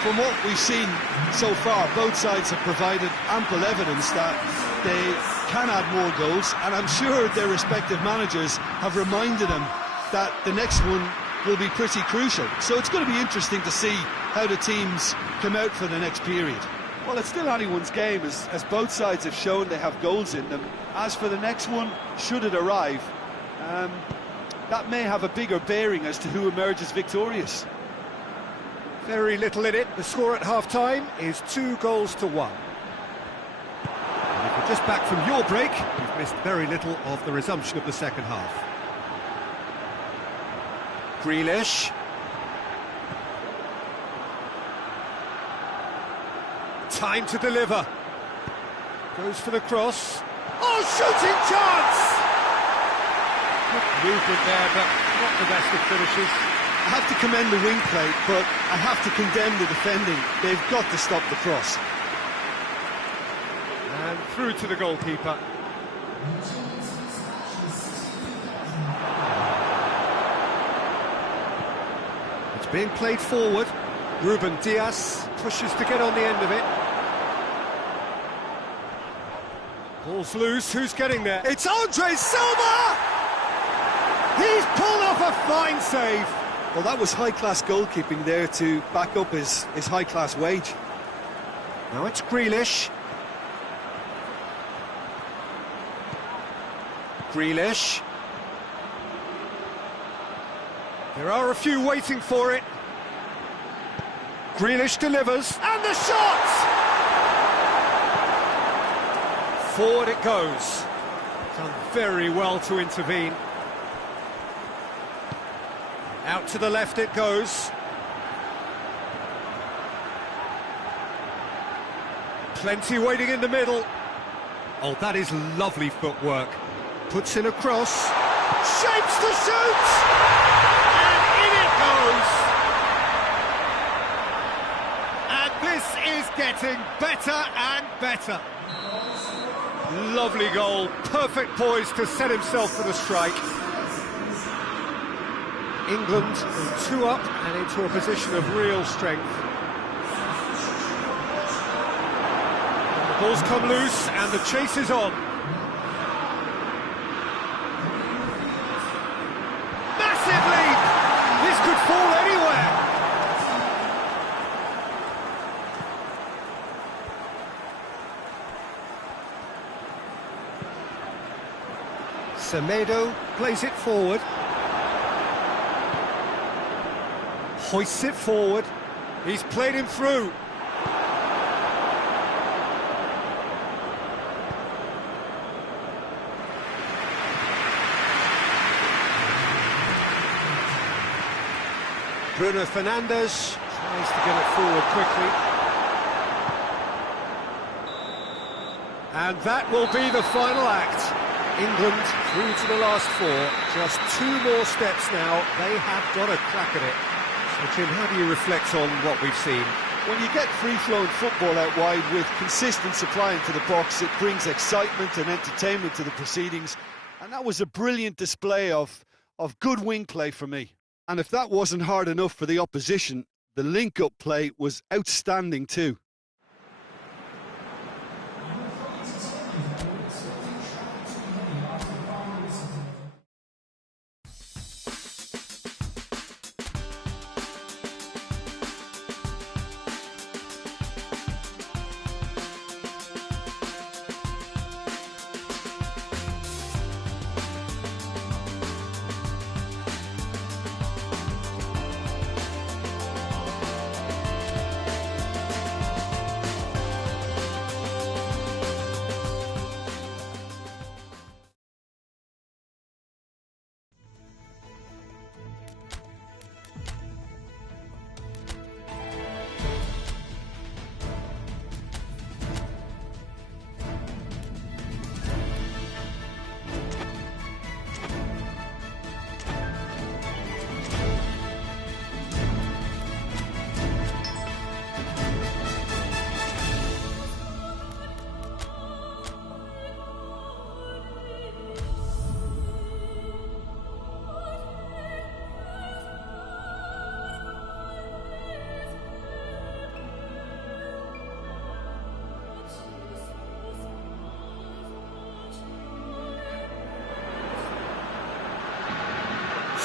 from what we've seen so far, both sides have provided ample evidence that they can add more goals, and I'm sure their respective managers have reminded them that the next one will be pretty crucial. So it's going to be interesting to see how the teams come out for the next period. Well, it's still anyone's game, as both sides have shown they have goals in them. As for the next one, should it arrive, that may have a bigger bearing as to who emerges victorious. Very little in it. The score at half-time is 2 goals to 1. And if you're just back from your break, you've missed very little of the resumption of the second half. Grealish. Time to deliver. Goes for the cross. Oh, shooting chance! Good movement there, but not the best of finishes. I have to commend the wing play, but I have to condemn the defending. They've got to stop the cross. And through to the goalkeeper. It's being played forward. Ruben Diaz pushes to get on the end of it. Ball's loose, who's getting there? It's Andre Silva! He's pulled off a fine save. Well, that was high-class goalkeeping there to back up his high-class wage. Now it's Grealish. Grealish. There are a few waiting for it. Grealish delivers, and the shot! Forward it goes. Done very well to intervene. Out to the left it goes. Plenty waiting in the middle. Oh, that is lovely footwork. Puts in a cross. Shapes to shoot! And in it goes! And this is getting better and better. Lovely goal. Perfect poise to set himself for the strike. England 2 up and into a position of real strength. The ball's come loose and the chase is on. Massive lead! This could fall anywhere. Semedo plays it forward. Hoists it forward. He's played him through. Bruno Fernandes tries to get it forward quickly. And that will be the final act. England through to the last 4. Just 2 more steps now. They have got a crack at it. So, Jim, how do you reflect on what we've seen? When you get free-flowing football out wide with consistent supply into the box, it brings excitement and entertainment to the proceedings. And that was a brilliant display of good wing play for me. And if that wasn't hard enough for the opposition, the link-up play was outstanding too.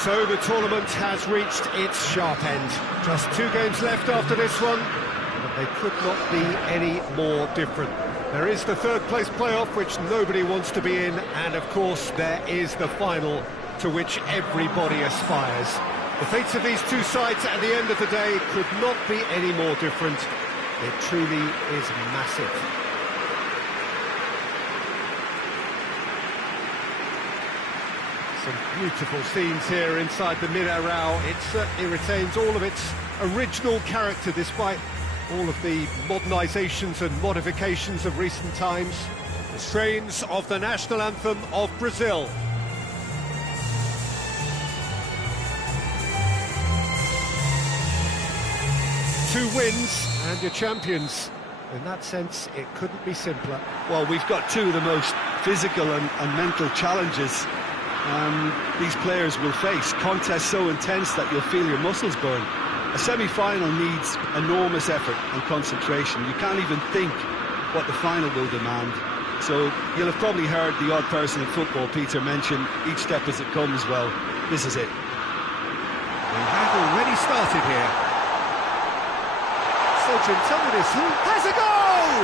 So the tournament has reached its sharp end. Just 2 games left after this one, but they could not be any more different. There is the 3rd place playoff, which nobody wants to be in, and of course there is the final, to which everybody aspires. The fates of these 2 sides at the end of the day could not be any more different. It truly is massive. Some beautiful scenes here inside the Mineral. It certainly retains all of its original character despite all of the modernisations and modifications of recent times. The strains of the national anthem of Brazil. Two wins and you're champions. In that sense, it couldn't be simpler. Well, we've got two of the most physical and mental challenges these players will face. Contests so intense that you'll feel your muscles burn. A semi-final needs enormous effort and concentration. You can't even think what the final will demand. So you'll have probably heard the odd person in football, Peter, mention each step as it comes. Well, this is it. We have already started here. Soljin who has a goal!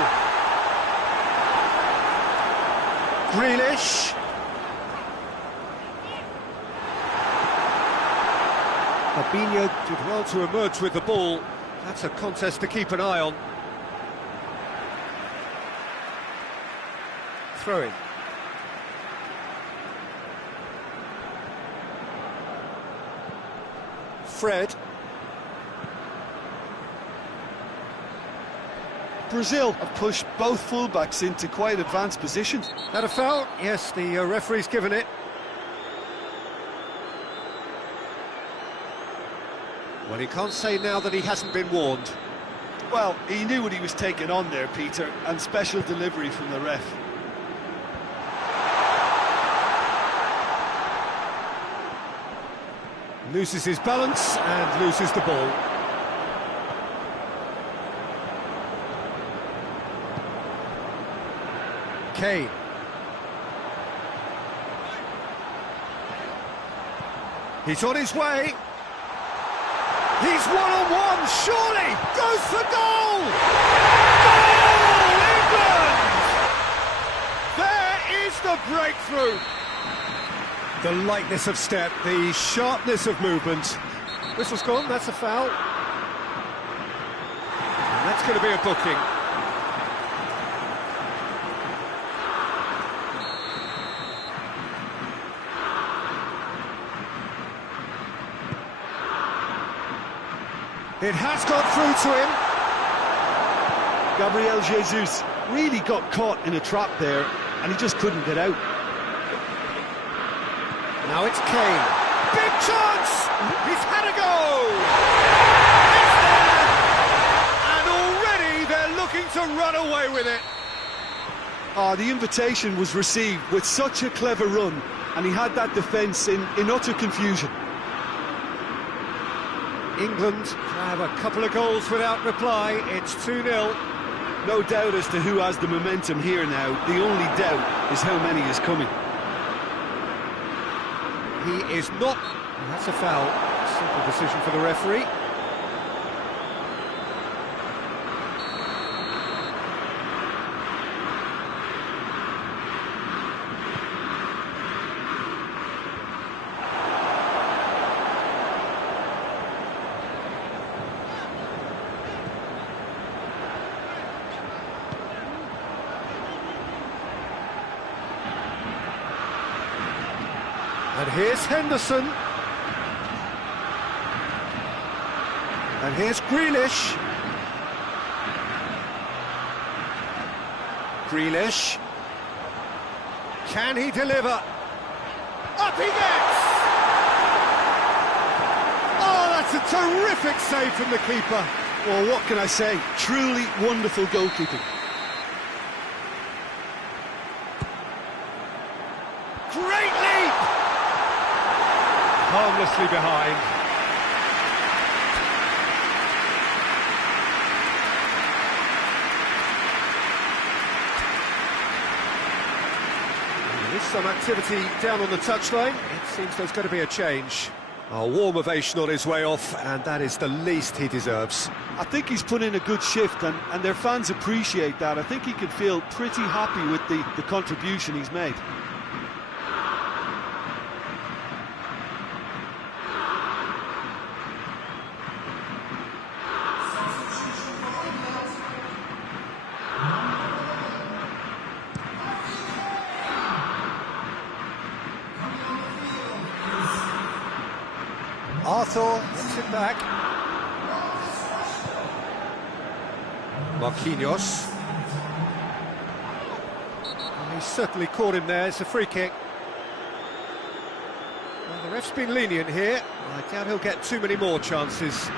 Grealish. Fabinho did well to emerge with the ball. That's a contest to keep an eye on. Throw-in. Fred. Brazil have pushed both fullbacks into quite advanced positions. That a foul? Yes, the referee's given it. Well, he can't say now that he hasn't been warned. Well, he knew what he was taking on there, Peter, and special delivery from the ref. Loses his balance and loses the ball. Kane. He's on his way. He's one-on-one, surely! Goes for goal! Goal, England! There is the breakthrough! The lightness of step, the sharpness of movement. Whistle's gone, that's a foul. And that's going to be a booking. It has got through to him. Gabriel Jesus really got caught in a trap there, and he just couldn't get out. Now it's Kane. Big chance! He's had a go! It's there! And already they're looking to run away with it. The invitation was received with such a clever run, and he had that defence in utter confusion. England have a couple of goals without reply. It's 2-0. No doubt as to who has the momentum here now. The only doubt is how many is coming. He is not... That's a foul. Simple decision for the referee. And here's Henderson. And here's Grealish. Grealish. Can he deliver? Up he gets! Oh, that's a terrific save from the keeper. Well, what can I say? Truly wonderful goalkeeping. Great leap! Harmlessly behind. There is some activity down on the touchline. It seems there's going to be a change. A warm ovation on his way off, and that is the least he deserves. I think he's put in a good shift, and their fans appreciate that. I think he can feel pretty happy with the contribution he's made. Arthur gets it back. Marquinhos. He's certainly caught him there. It's a free kick. Well, the ref's been lenient here. I doubt he'll get too many more chances.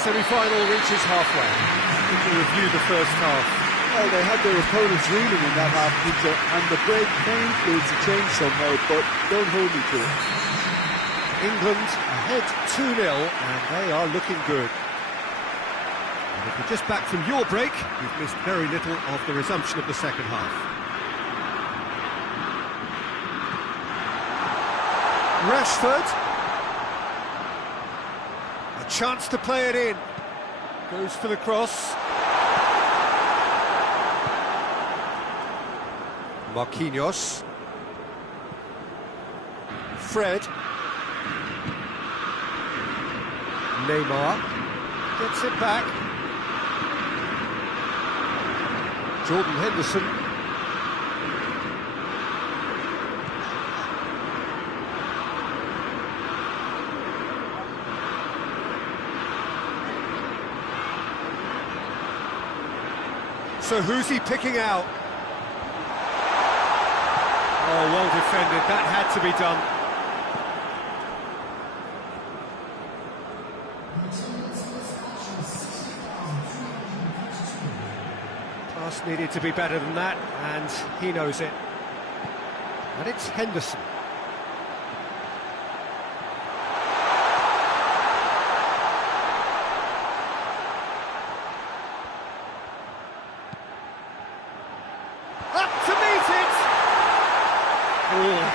Semi-final reaches halfway. We can review the first half. Well, they had their opponents reeling in that half, Peter, and the break may influence a change somehow, but don't hold me to it. England ahead 2-0, and they are looking good. And if you're just back from your break, you've missed very little of the resumption of the second half. Rashford. Chance to play it in. Goes for the cross. Marquinhos. Fred. Neymar. Gets it back. Jordan Henderson. So who's he picking out? Oh, well defended. That had to be done. Pass needed to be better than that, and he knows it. And it's Henderson.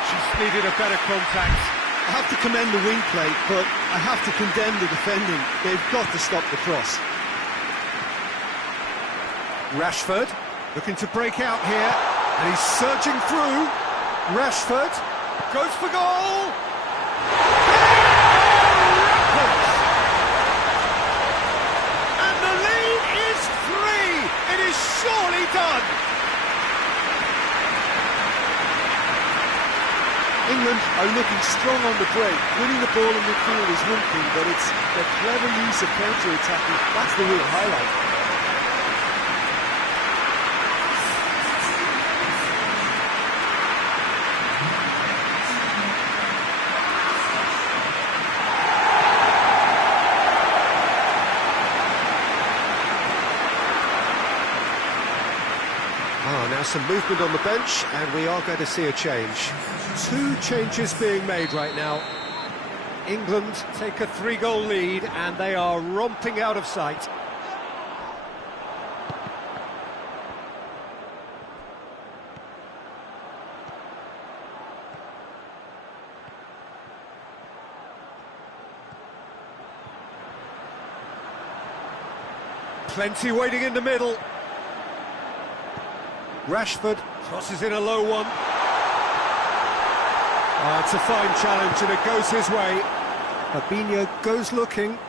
Just needed a better contact. I have to commend the wing play, but I have to condemn the defending. They've got to stop the cross. Rashford looking to break out here, and he's surging through. Rashford goes for goal. And the lead is 3. It is surely done. England are looking strong on the break. Winning the ball in midfield is one thing, but it's the clever use of counter-attacking. That's the real highlight. Now some movement on the bench, and we are going to see a change. 2 changes being made right now. England take a 3-goal lead, and they are romping out of sight. Plenty waiting in the middle. Rashford crosses in a low one. It's a fine challenge and it goes his way. Fabinho goes looking.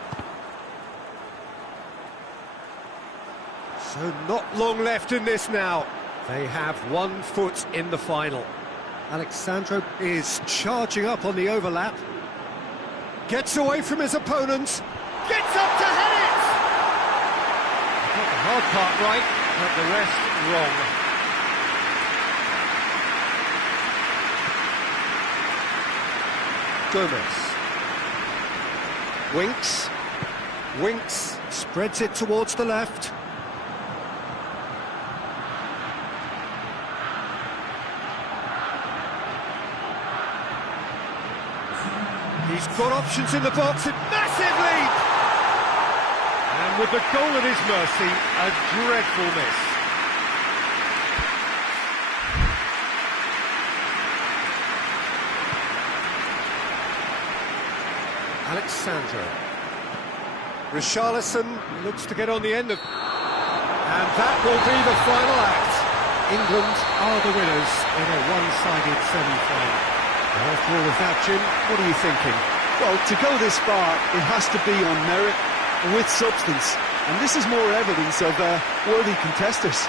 So not long left in this now. They have 1 foot in the final. Alexandro is charging up on the overlap. Gets away from his opponent. Gets up to head it! Got the hard part right, but the rest wrong. Gomez. Winks, spreads it towards the left. He's got options in the box, a massive lead! And with the goal at his mercy, a dreadful miss. Alexandro. Richarlison looks to get on the end of... And that will be the final act. England are the winners in a one-sided semi-final. After all of that, Jim, what are you thinking? Well, to go this far, it has to be on merit, with substance, and this is more evidence of worthy contesters.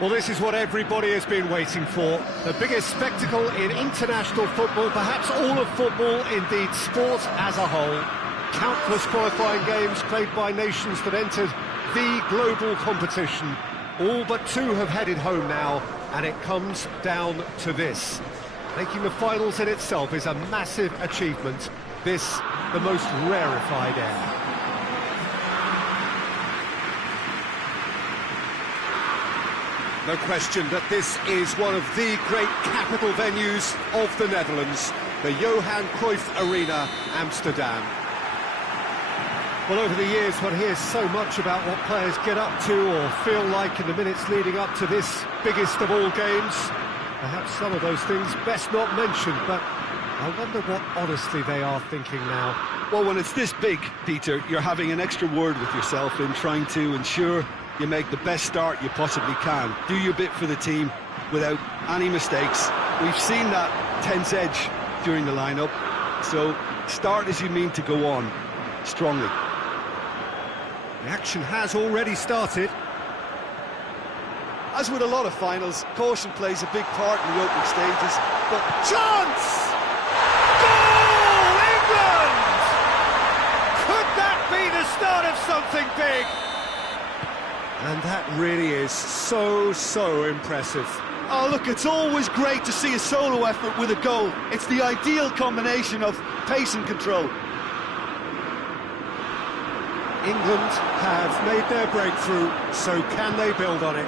Well, this is what everybody has been waiting for. The biggest spectacle in international football, perhaps all of football, indeed sport as a whole. Countless qualifying games played by nations that entered the global competition. All but two have headed home now, and it comes down to this. Making the finals in itself is a massive achievement. This, the most rarefied air. No question that this is one of the great capital venues of the Netherlands, the Johan Cruyff Arena, Amsterdam. Well, over the years, one hears so much about what players get up to or feel like in the minutes leading up to this biggest of all games. Perhaps some of those things best not mentioned, but I wonder what honestly they are thinking now. Well, when it's this big, Peter, you're having an extra word with yourself in trying to ensure you make the best start you possibly can. Do your bit for the team without any mistakes. We've seen that tense edge during the lineup, so start as you mean to go on, strongly. The action has already started. As with a lot of finals, caution plays a big part in the opening stages, but Chance! Goal, England! Could that be the start of something big? And that really is so impressive. oh look, it's always great to see a solo effort with a goal. It's the ideal combination of pace and control. England have made their breakthrough, so can they build on it?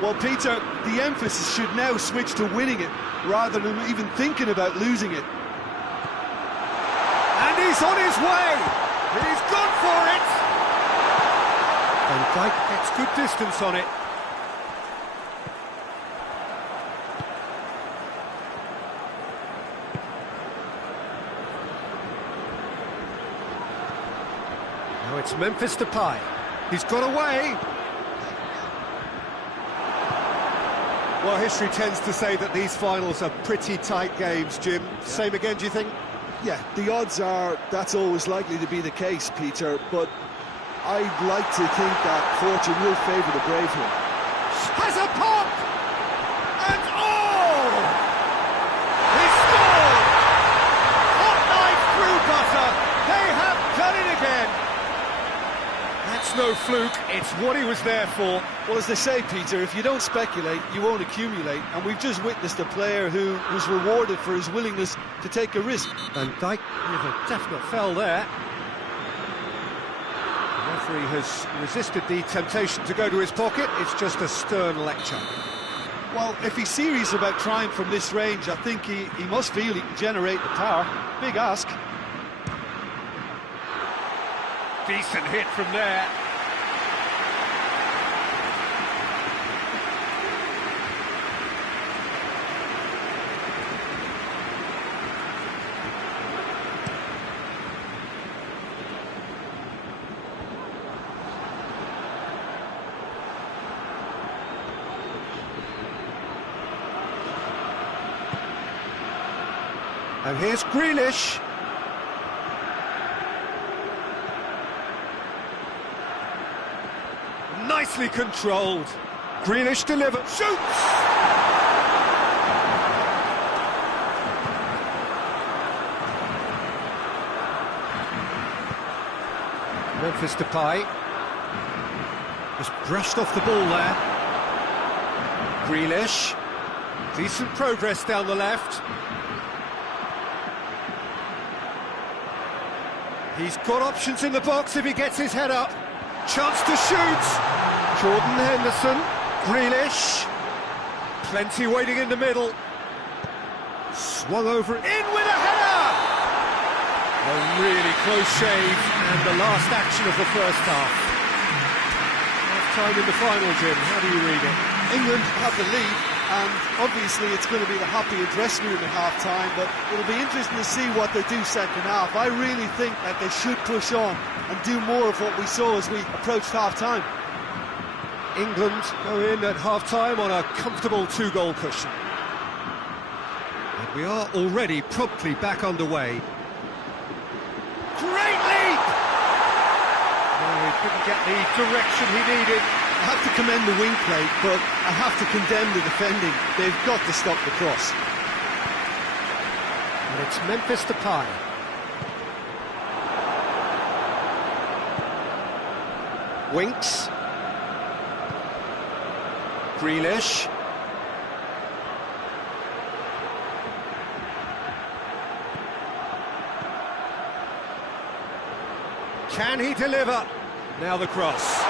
Well, Peter, the emphasis should now switch to winning it, rather than even thinking about losing it. And he's on his way! He's gone for it! Van Dijk gets good distance on it. Now it's Memphis Depay. He's got away. Well, history tends to say that these finals are pretty tight games, Jim. Same again, do you think? Yeah, the odds are that's always likely to be the case, Peter, but I'd like to think that fortune will favour the brave here. Has a pop! And oh! He scored! Hot knife through butter! They have done it again! That's no fluke, it's what he was there for. Well, as they say, Peter, if you don't speculate, you won't accumulate, and we've just witnessed a player who was rewarded for his willingness to take a risk. Van Dijk with a definite foul there. The referee has resisted the temptation to go to his pocket. It's just a stern lecture. Well, if he's serious about trying from this range, I think he must feel he can generate the power. Big ask. Decent hit from there. And here's Grealish. Nicely controlled. Grealish delivers. Shoots! Memphis Depay. Just brushed off the ball there. Grealish. Decent progress down the left. He's got options in the box if he gets his head up. Chance to shoot. Jordan Henderson. Grealish. Plenty waiting in the middle. Swung over. In with a header! A really close shave, and the last action of the first half. Half-time in the final, Jim. How do you read it? England have the lead, and obviously it's going to be the happier dressing room at half-time, but it'll be interesting to see what they do second half. I really think that they should push on and do more of what we saw as we approached half-time. England go in at half-time on a comfortable two-goal cushion. And we are already promptly back underway. Great leap! No, he couldn't get the direction he needed. I have to commend the wing play, but I have to condemn the defending. They've got to stop the cross. And it's Memphis Depay. Winks. Grealish. Can he deliver? Now the cross.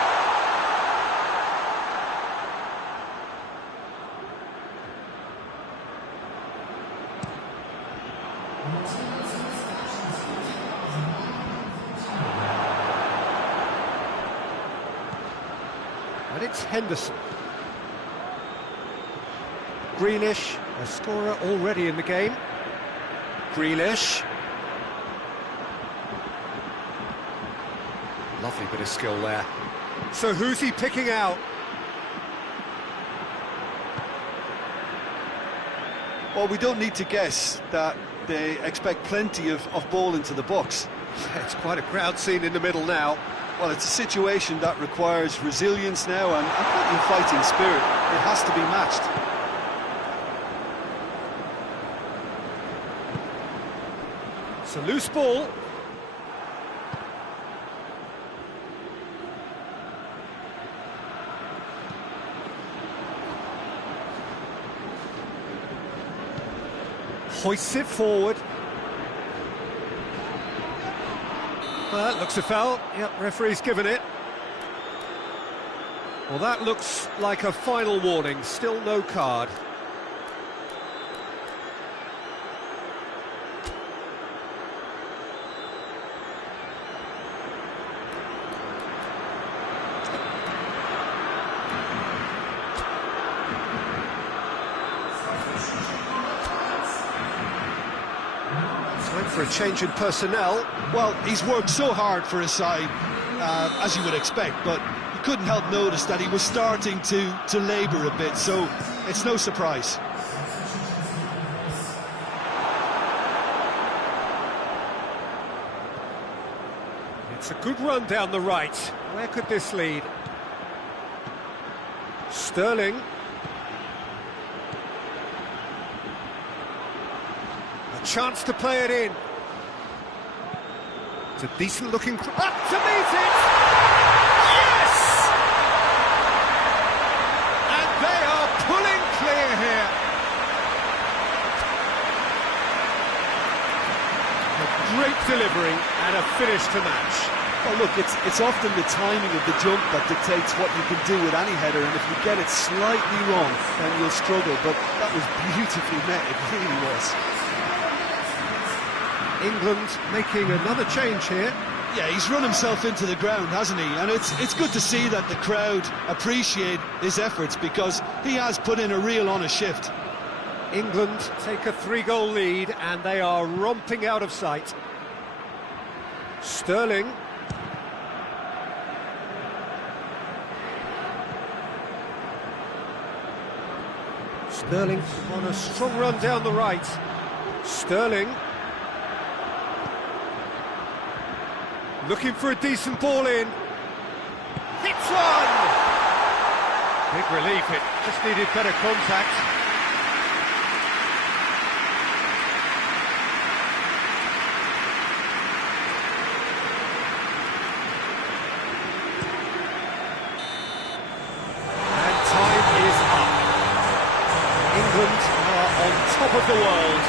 And it's Henderson. Grealish, a scorer already in the game. Grealish. Lovely bit of skill there. So who's he picking out? Well, we don't need to guess that they expect plenty of ball into the box. It's quite a crowd scene in the middle now. Well, it's a situation that requires resilience now and plenty of fighting spirit. It has to be matched. It's a loose ball. Hoists it forward. Well, that looks a foul. Yep, referee's given it. Well, that looks like a final warning. Still no card. Time for a change in personnel. Well, he's worked so hard for his side, as you would expect, but you couldn't help notice that he was starting to labour a bit, so it's no surprise. It's a good run down the right. Where could this lead? Sterling. A chance to play it in. It's a decent-looking... Up to meet it! Yes! And they are pulling clear here. A great delivery and a finish to match. Well, look, it's often the timing of the jump that dictates what you can do with any header, and if you get it slightly wrong, then you'll struggle, but that was beautifully met, it really was. England making another change here. Yeah, he's run himself into the ground, hasn't he? And it's good to see that the crowd appreciate his efforts, because he has put in a real honest shift. England take a 3-goal lead, and they are romping out of sight. Sterling. Sterling on a strong run down the right. Sterling. Looking for a decent ball in. Hits one! Big relief, it just needed better contact. And time is up. England are on top of the world.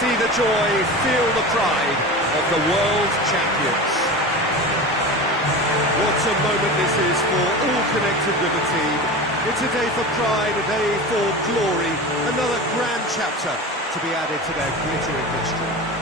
See the joy, feel the pride of the world champions. What a moment this is for all connected with the team. It's a day for pride, a day for glory, another grand chapter to be added to their glittering history.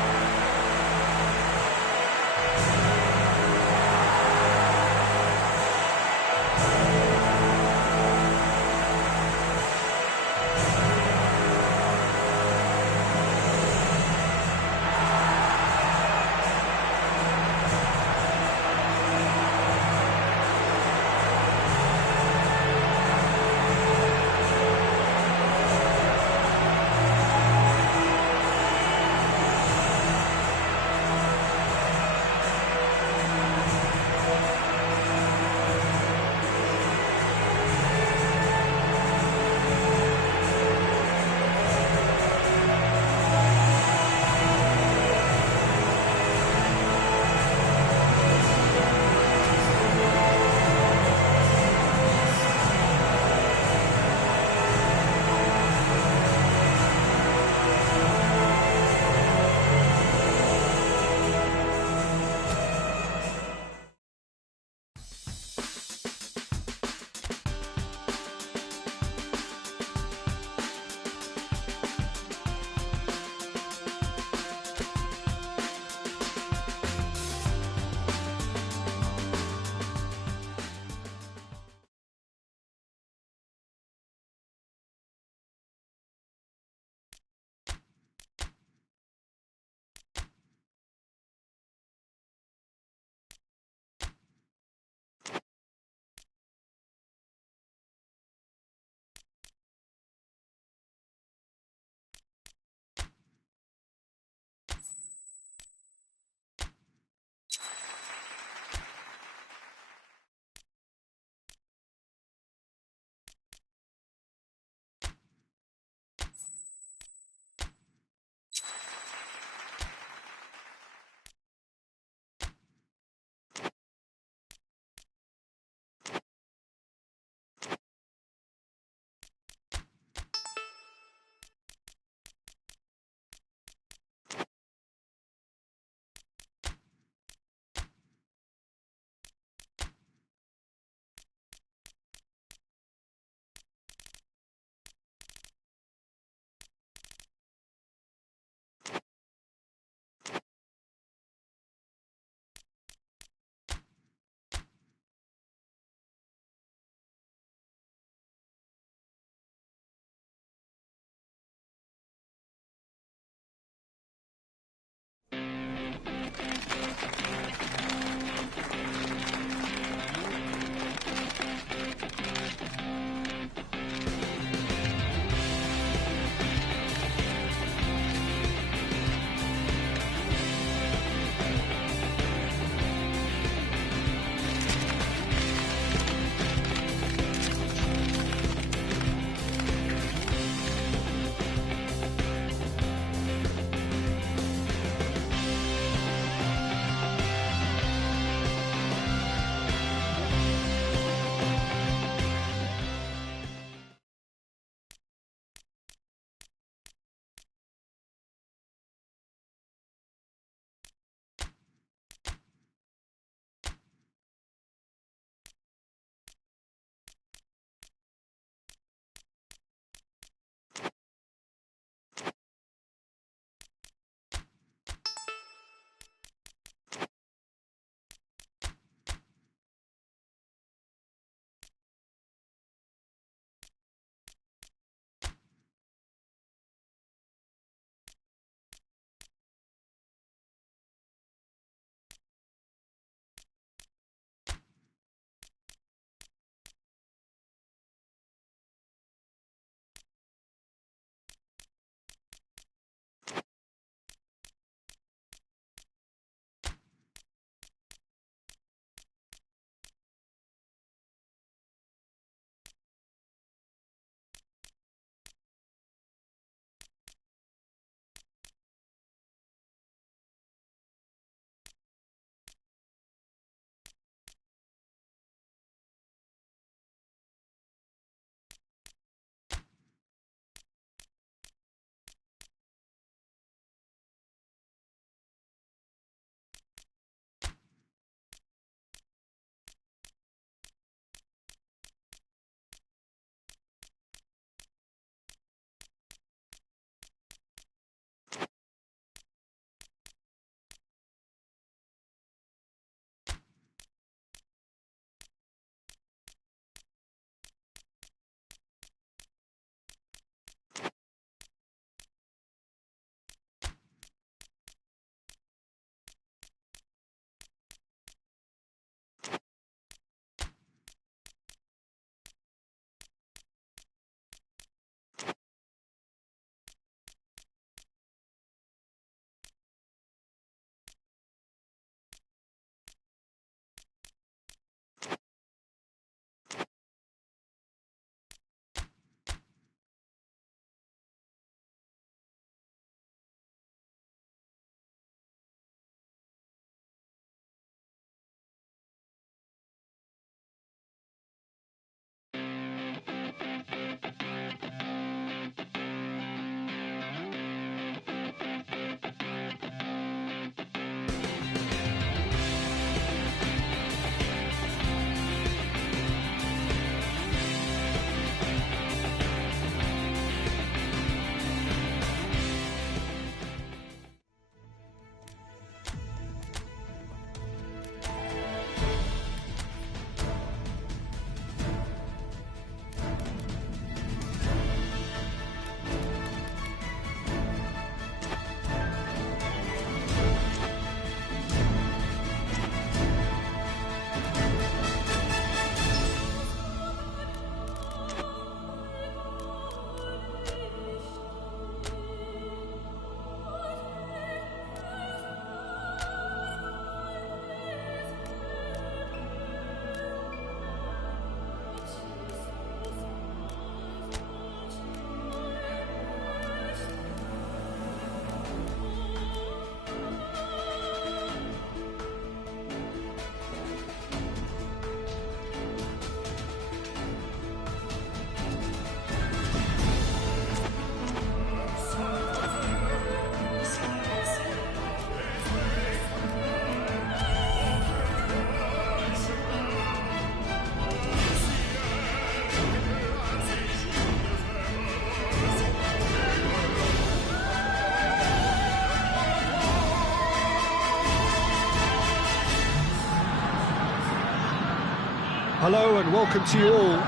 Hello and welcome to you all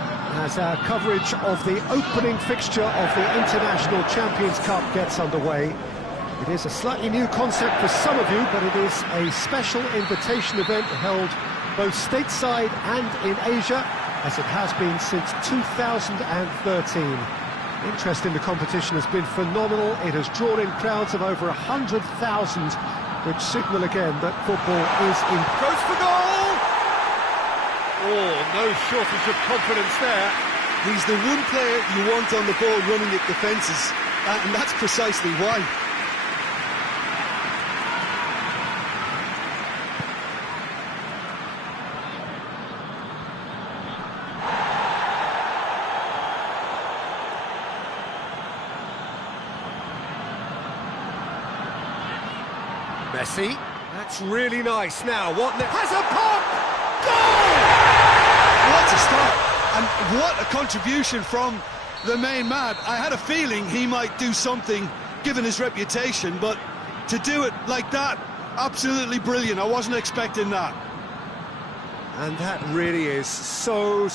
as our coverage of the opening fixture of the International Champions Cup gets underway. It is a slightly new concept for some of you, but it is a special invitation event held both stateside and in Asia, as it has been since 2013. Interest in the competition has been phenomenal. It has drawn in crowds of over 100,000, which signal again that football is in... Goes for goal! Oh, no shortage of confidence there. He's the one player you want on the ball running at defences, and that's precisely why. Messi, that's really nice. Now, what has a pop! Goal! What a start, and what a contribution from the main man. I had a feeling he might do something, given his reputation, but to do it like that, absolutely brilliant. I wasn't expecting that. And that really is so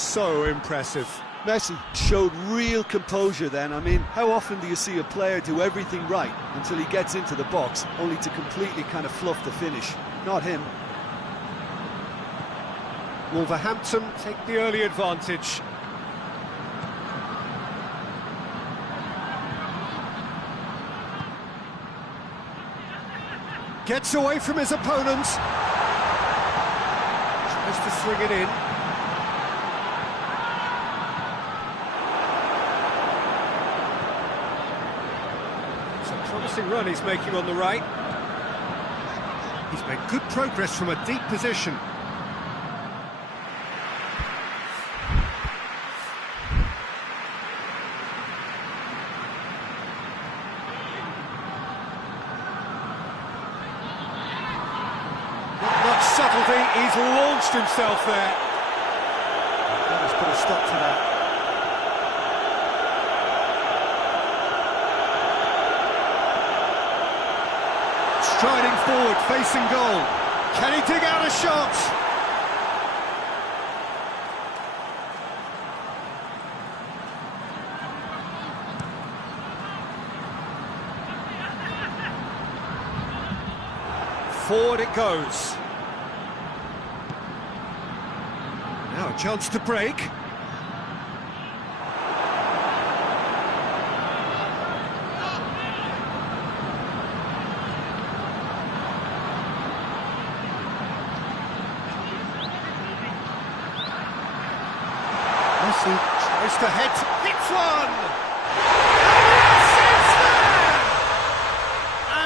impressive. Messi showed real composure then. I mean, how often do you see a player do everything right until he gets into the box, only to completely kind of fluff the finish? Not him. Wolverhampton take the early advantage. Gets away from his opponent. Tries to swing it in. It's a promising run he's making on the right. He's made good progress from a deep position. Subtlety, he's launched himself there. That has put a stop to that. Striding forward, facing goal. Can he dig out a shot? Forward it goes. Now a chance to break. Messi tries to head, hits one!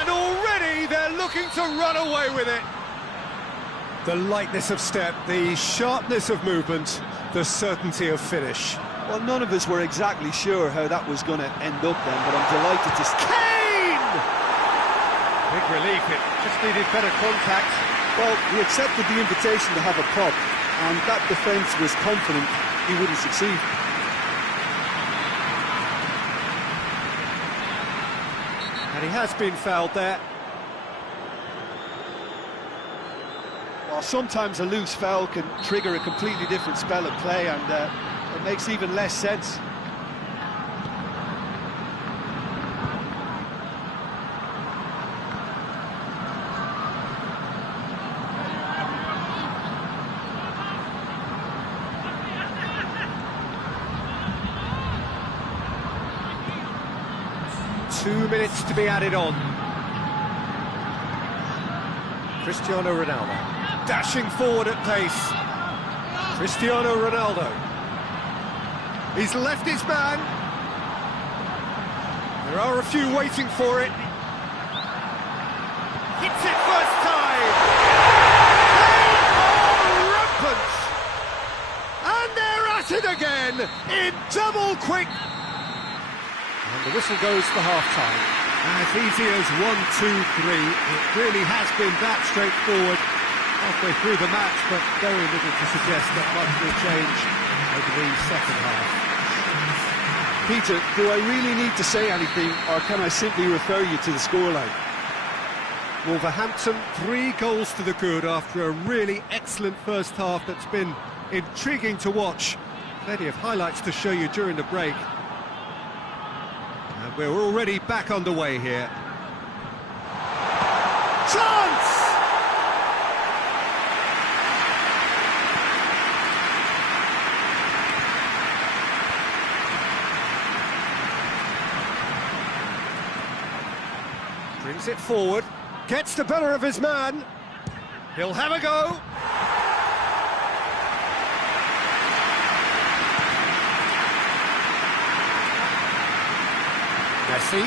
And already they're looking to run away with it. The lightness of step, the sharpness of movement, the certainty of finish. Well, none of us were exactly sure how that was going to end up then, but I'm delighted to... Kane! Big relief, it just needed better contact. Well, he accepted the invitation to have a pop, and that defence was confident he wouldn't succeed. And he has been fouled there. Well, sometimes a loose foul can trigger a completely different spell of play, and it makes even less sense. Two minutes to be added on. Cristiano Ronaldo. Dashing forward at pace. Cristiano Ronaldo. He's left his man. There are a few waiting for it. Hits it first time. They are rampant. And they're at it again in double quick. And the whistle goes for half-time. As easy as 1, 2, 3. It really has been that straightforward halfway through the match, but very little to suggest that much will change over the second half. Peter, do I really need to say anything, or can I simply refer you to the scoreline? Wolverhampton, 3 goals to the good after a really excellent first half that's been intriguing to watch. Plenty of highlights to show you during the break. And we're already back underway here. Chance! Brings it forward, gets the better of his man. He'll have a go. Messi.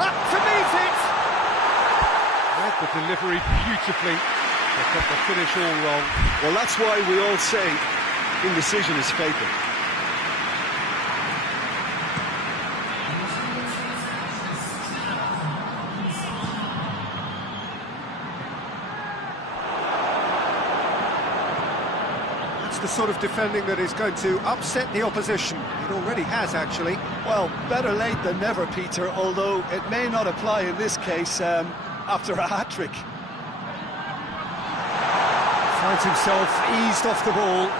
Up to meet it. Read the delivery beautifully, but got the finish all wrong. Well, that's why we all say indecision is fatal. The sort of defending that is going to upset the opposition. It already has, actually. Well, better late than never, Peter, although it may not apply in this case after a hat-trick. Finds himself eased off the ball.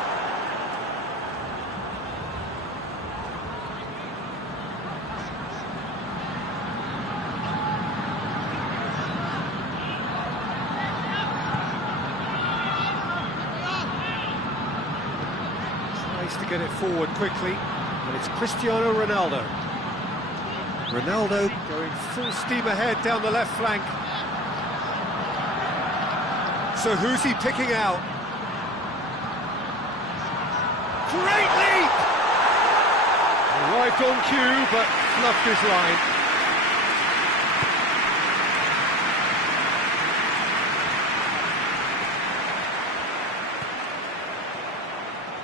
To get it forward quickly, and it's Cristiano Ronaldo. Ronaldo going full steam ahead down the left flank. So who's he picking out? Great leap! Arrived on cue, but fluffed his line.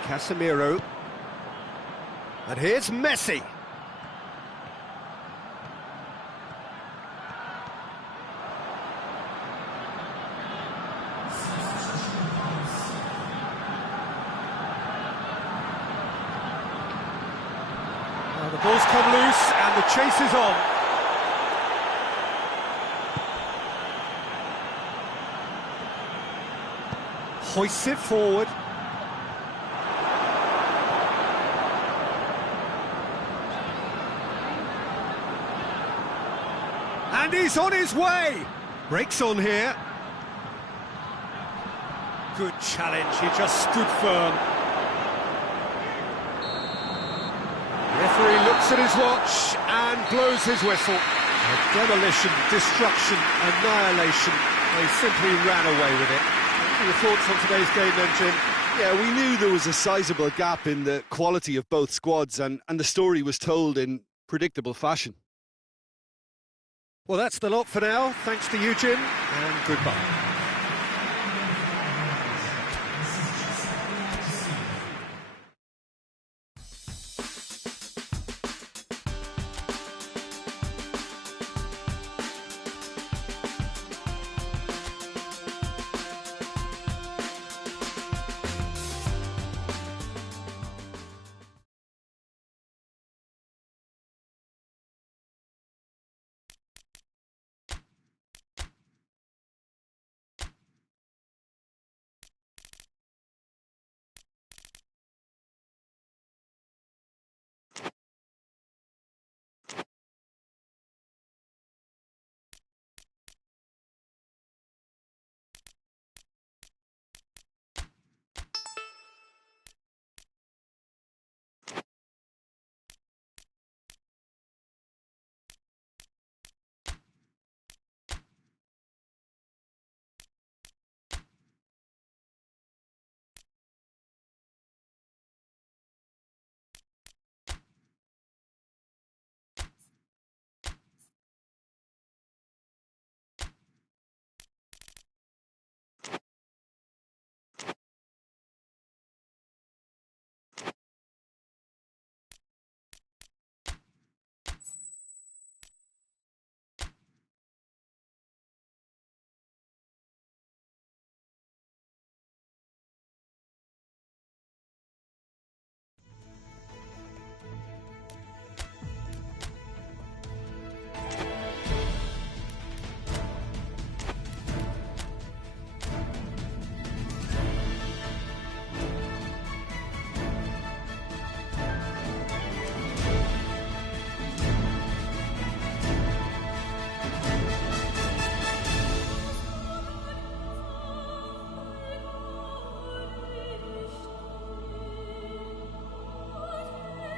Casemiro. And here's Messi. Now the ball's come loose and the chase is on. Hoists it forward. And he's on his way! Breaks on here. Good challenge, he just stood firm. Referee looks at his watch and blows his whistle. A demolition, destruction, annihilation. They simply ran away with it. What are your thoughts on today's game then, Jim? Yeah, we knew there was a sizable gap in the quality of both squads, and the story was told in predictable fashion. Well, that's the lot for now. Thanks to you, Jim, and goodbye.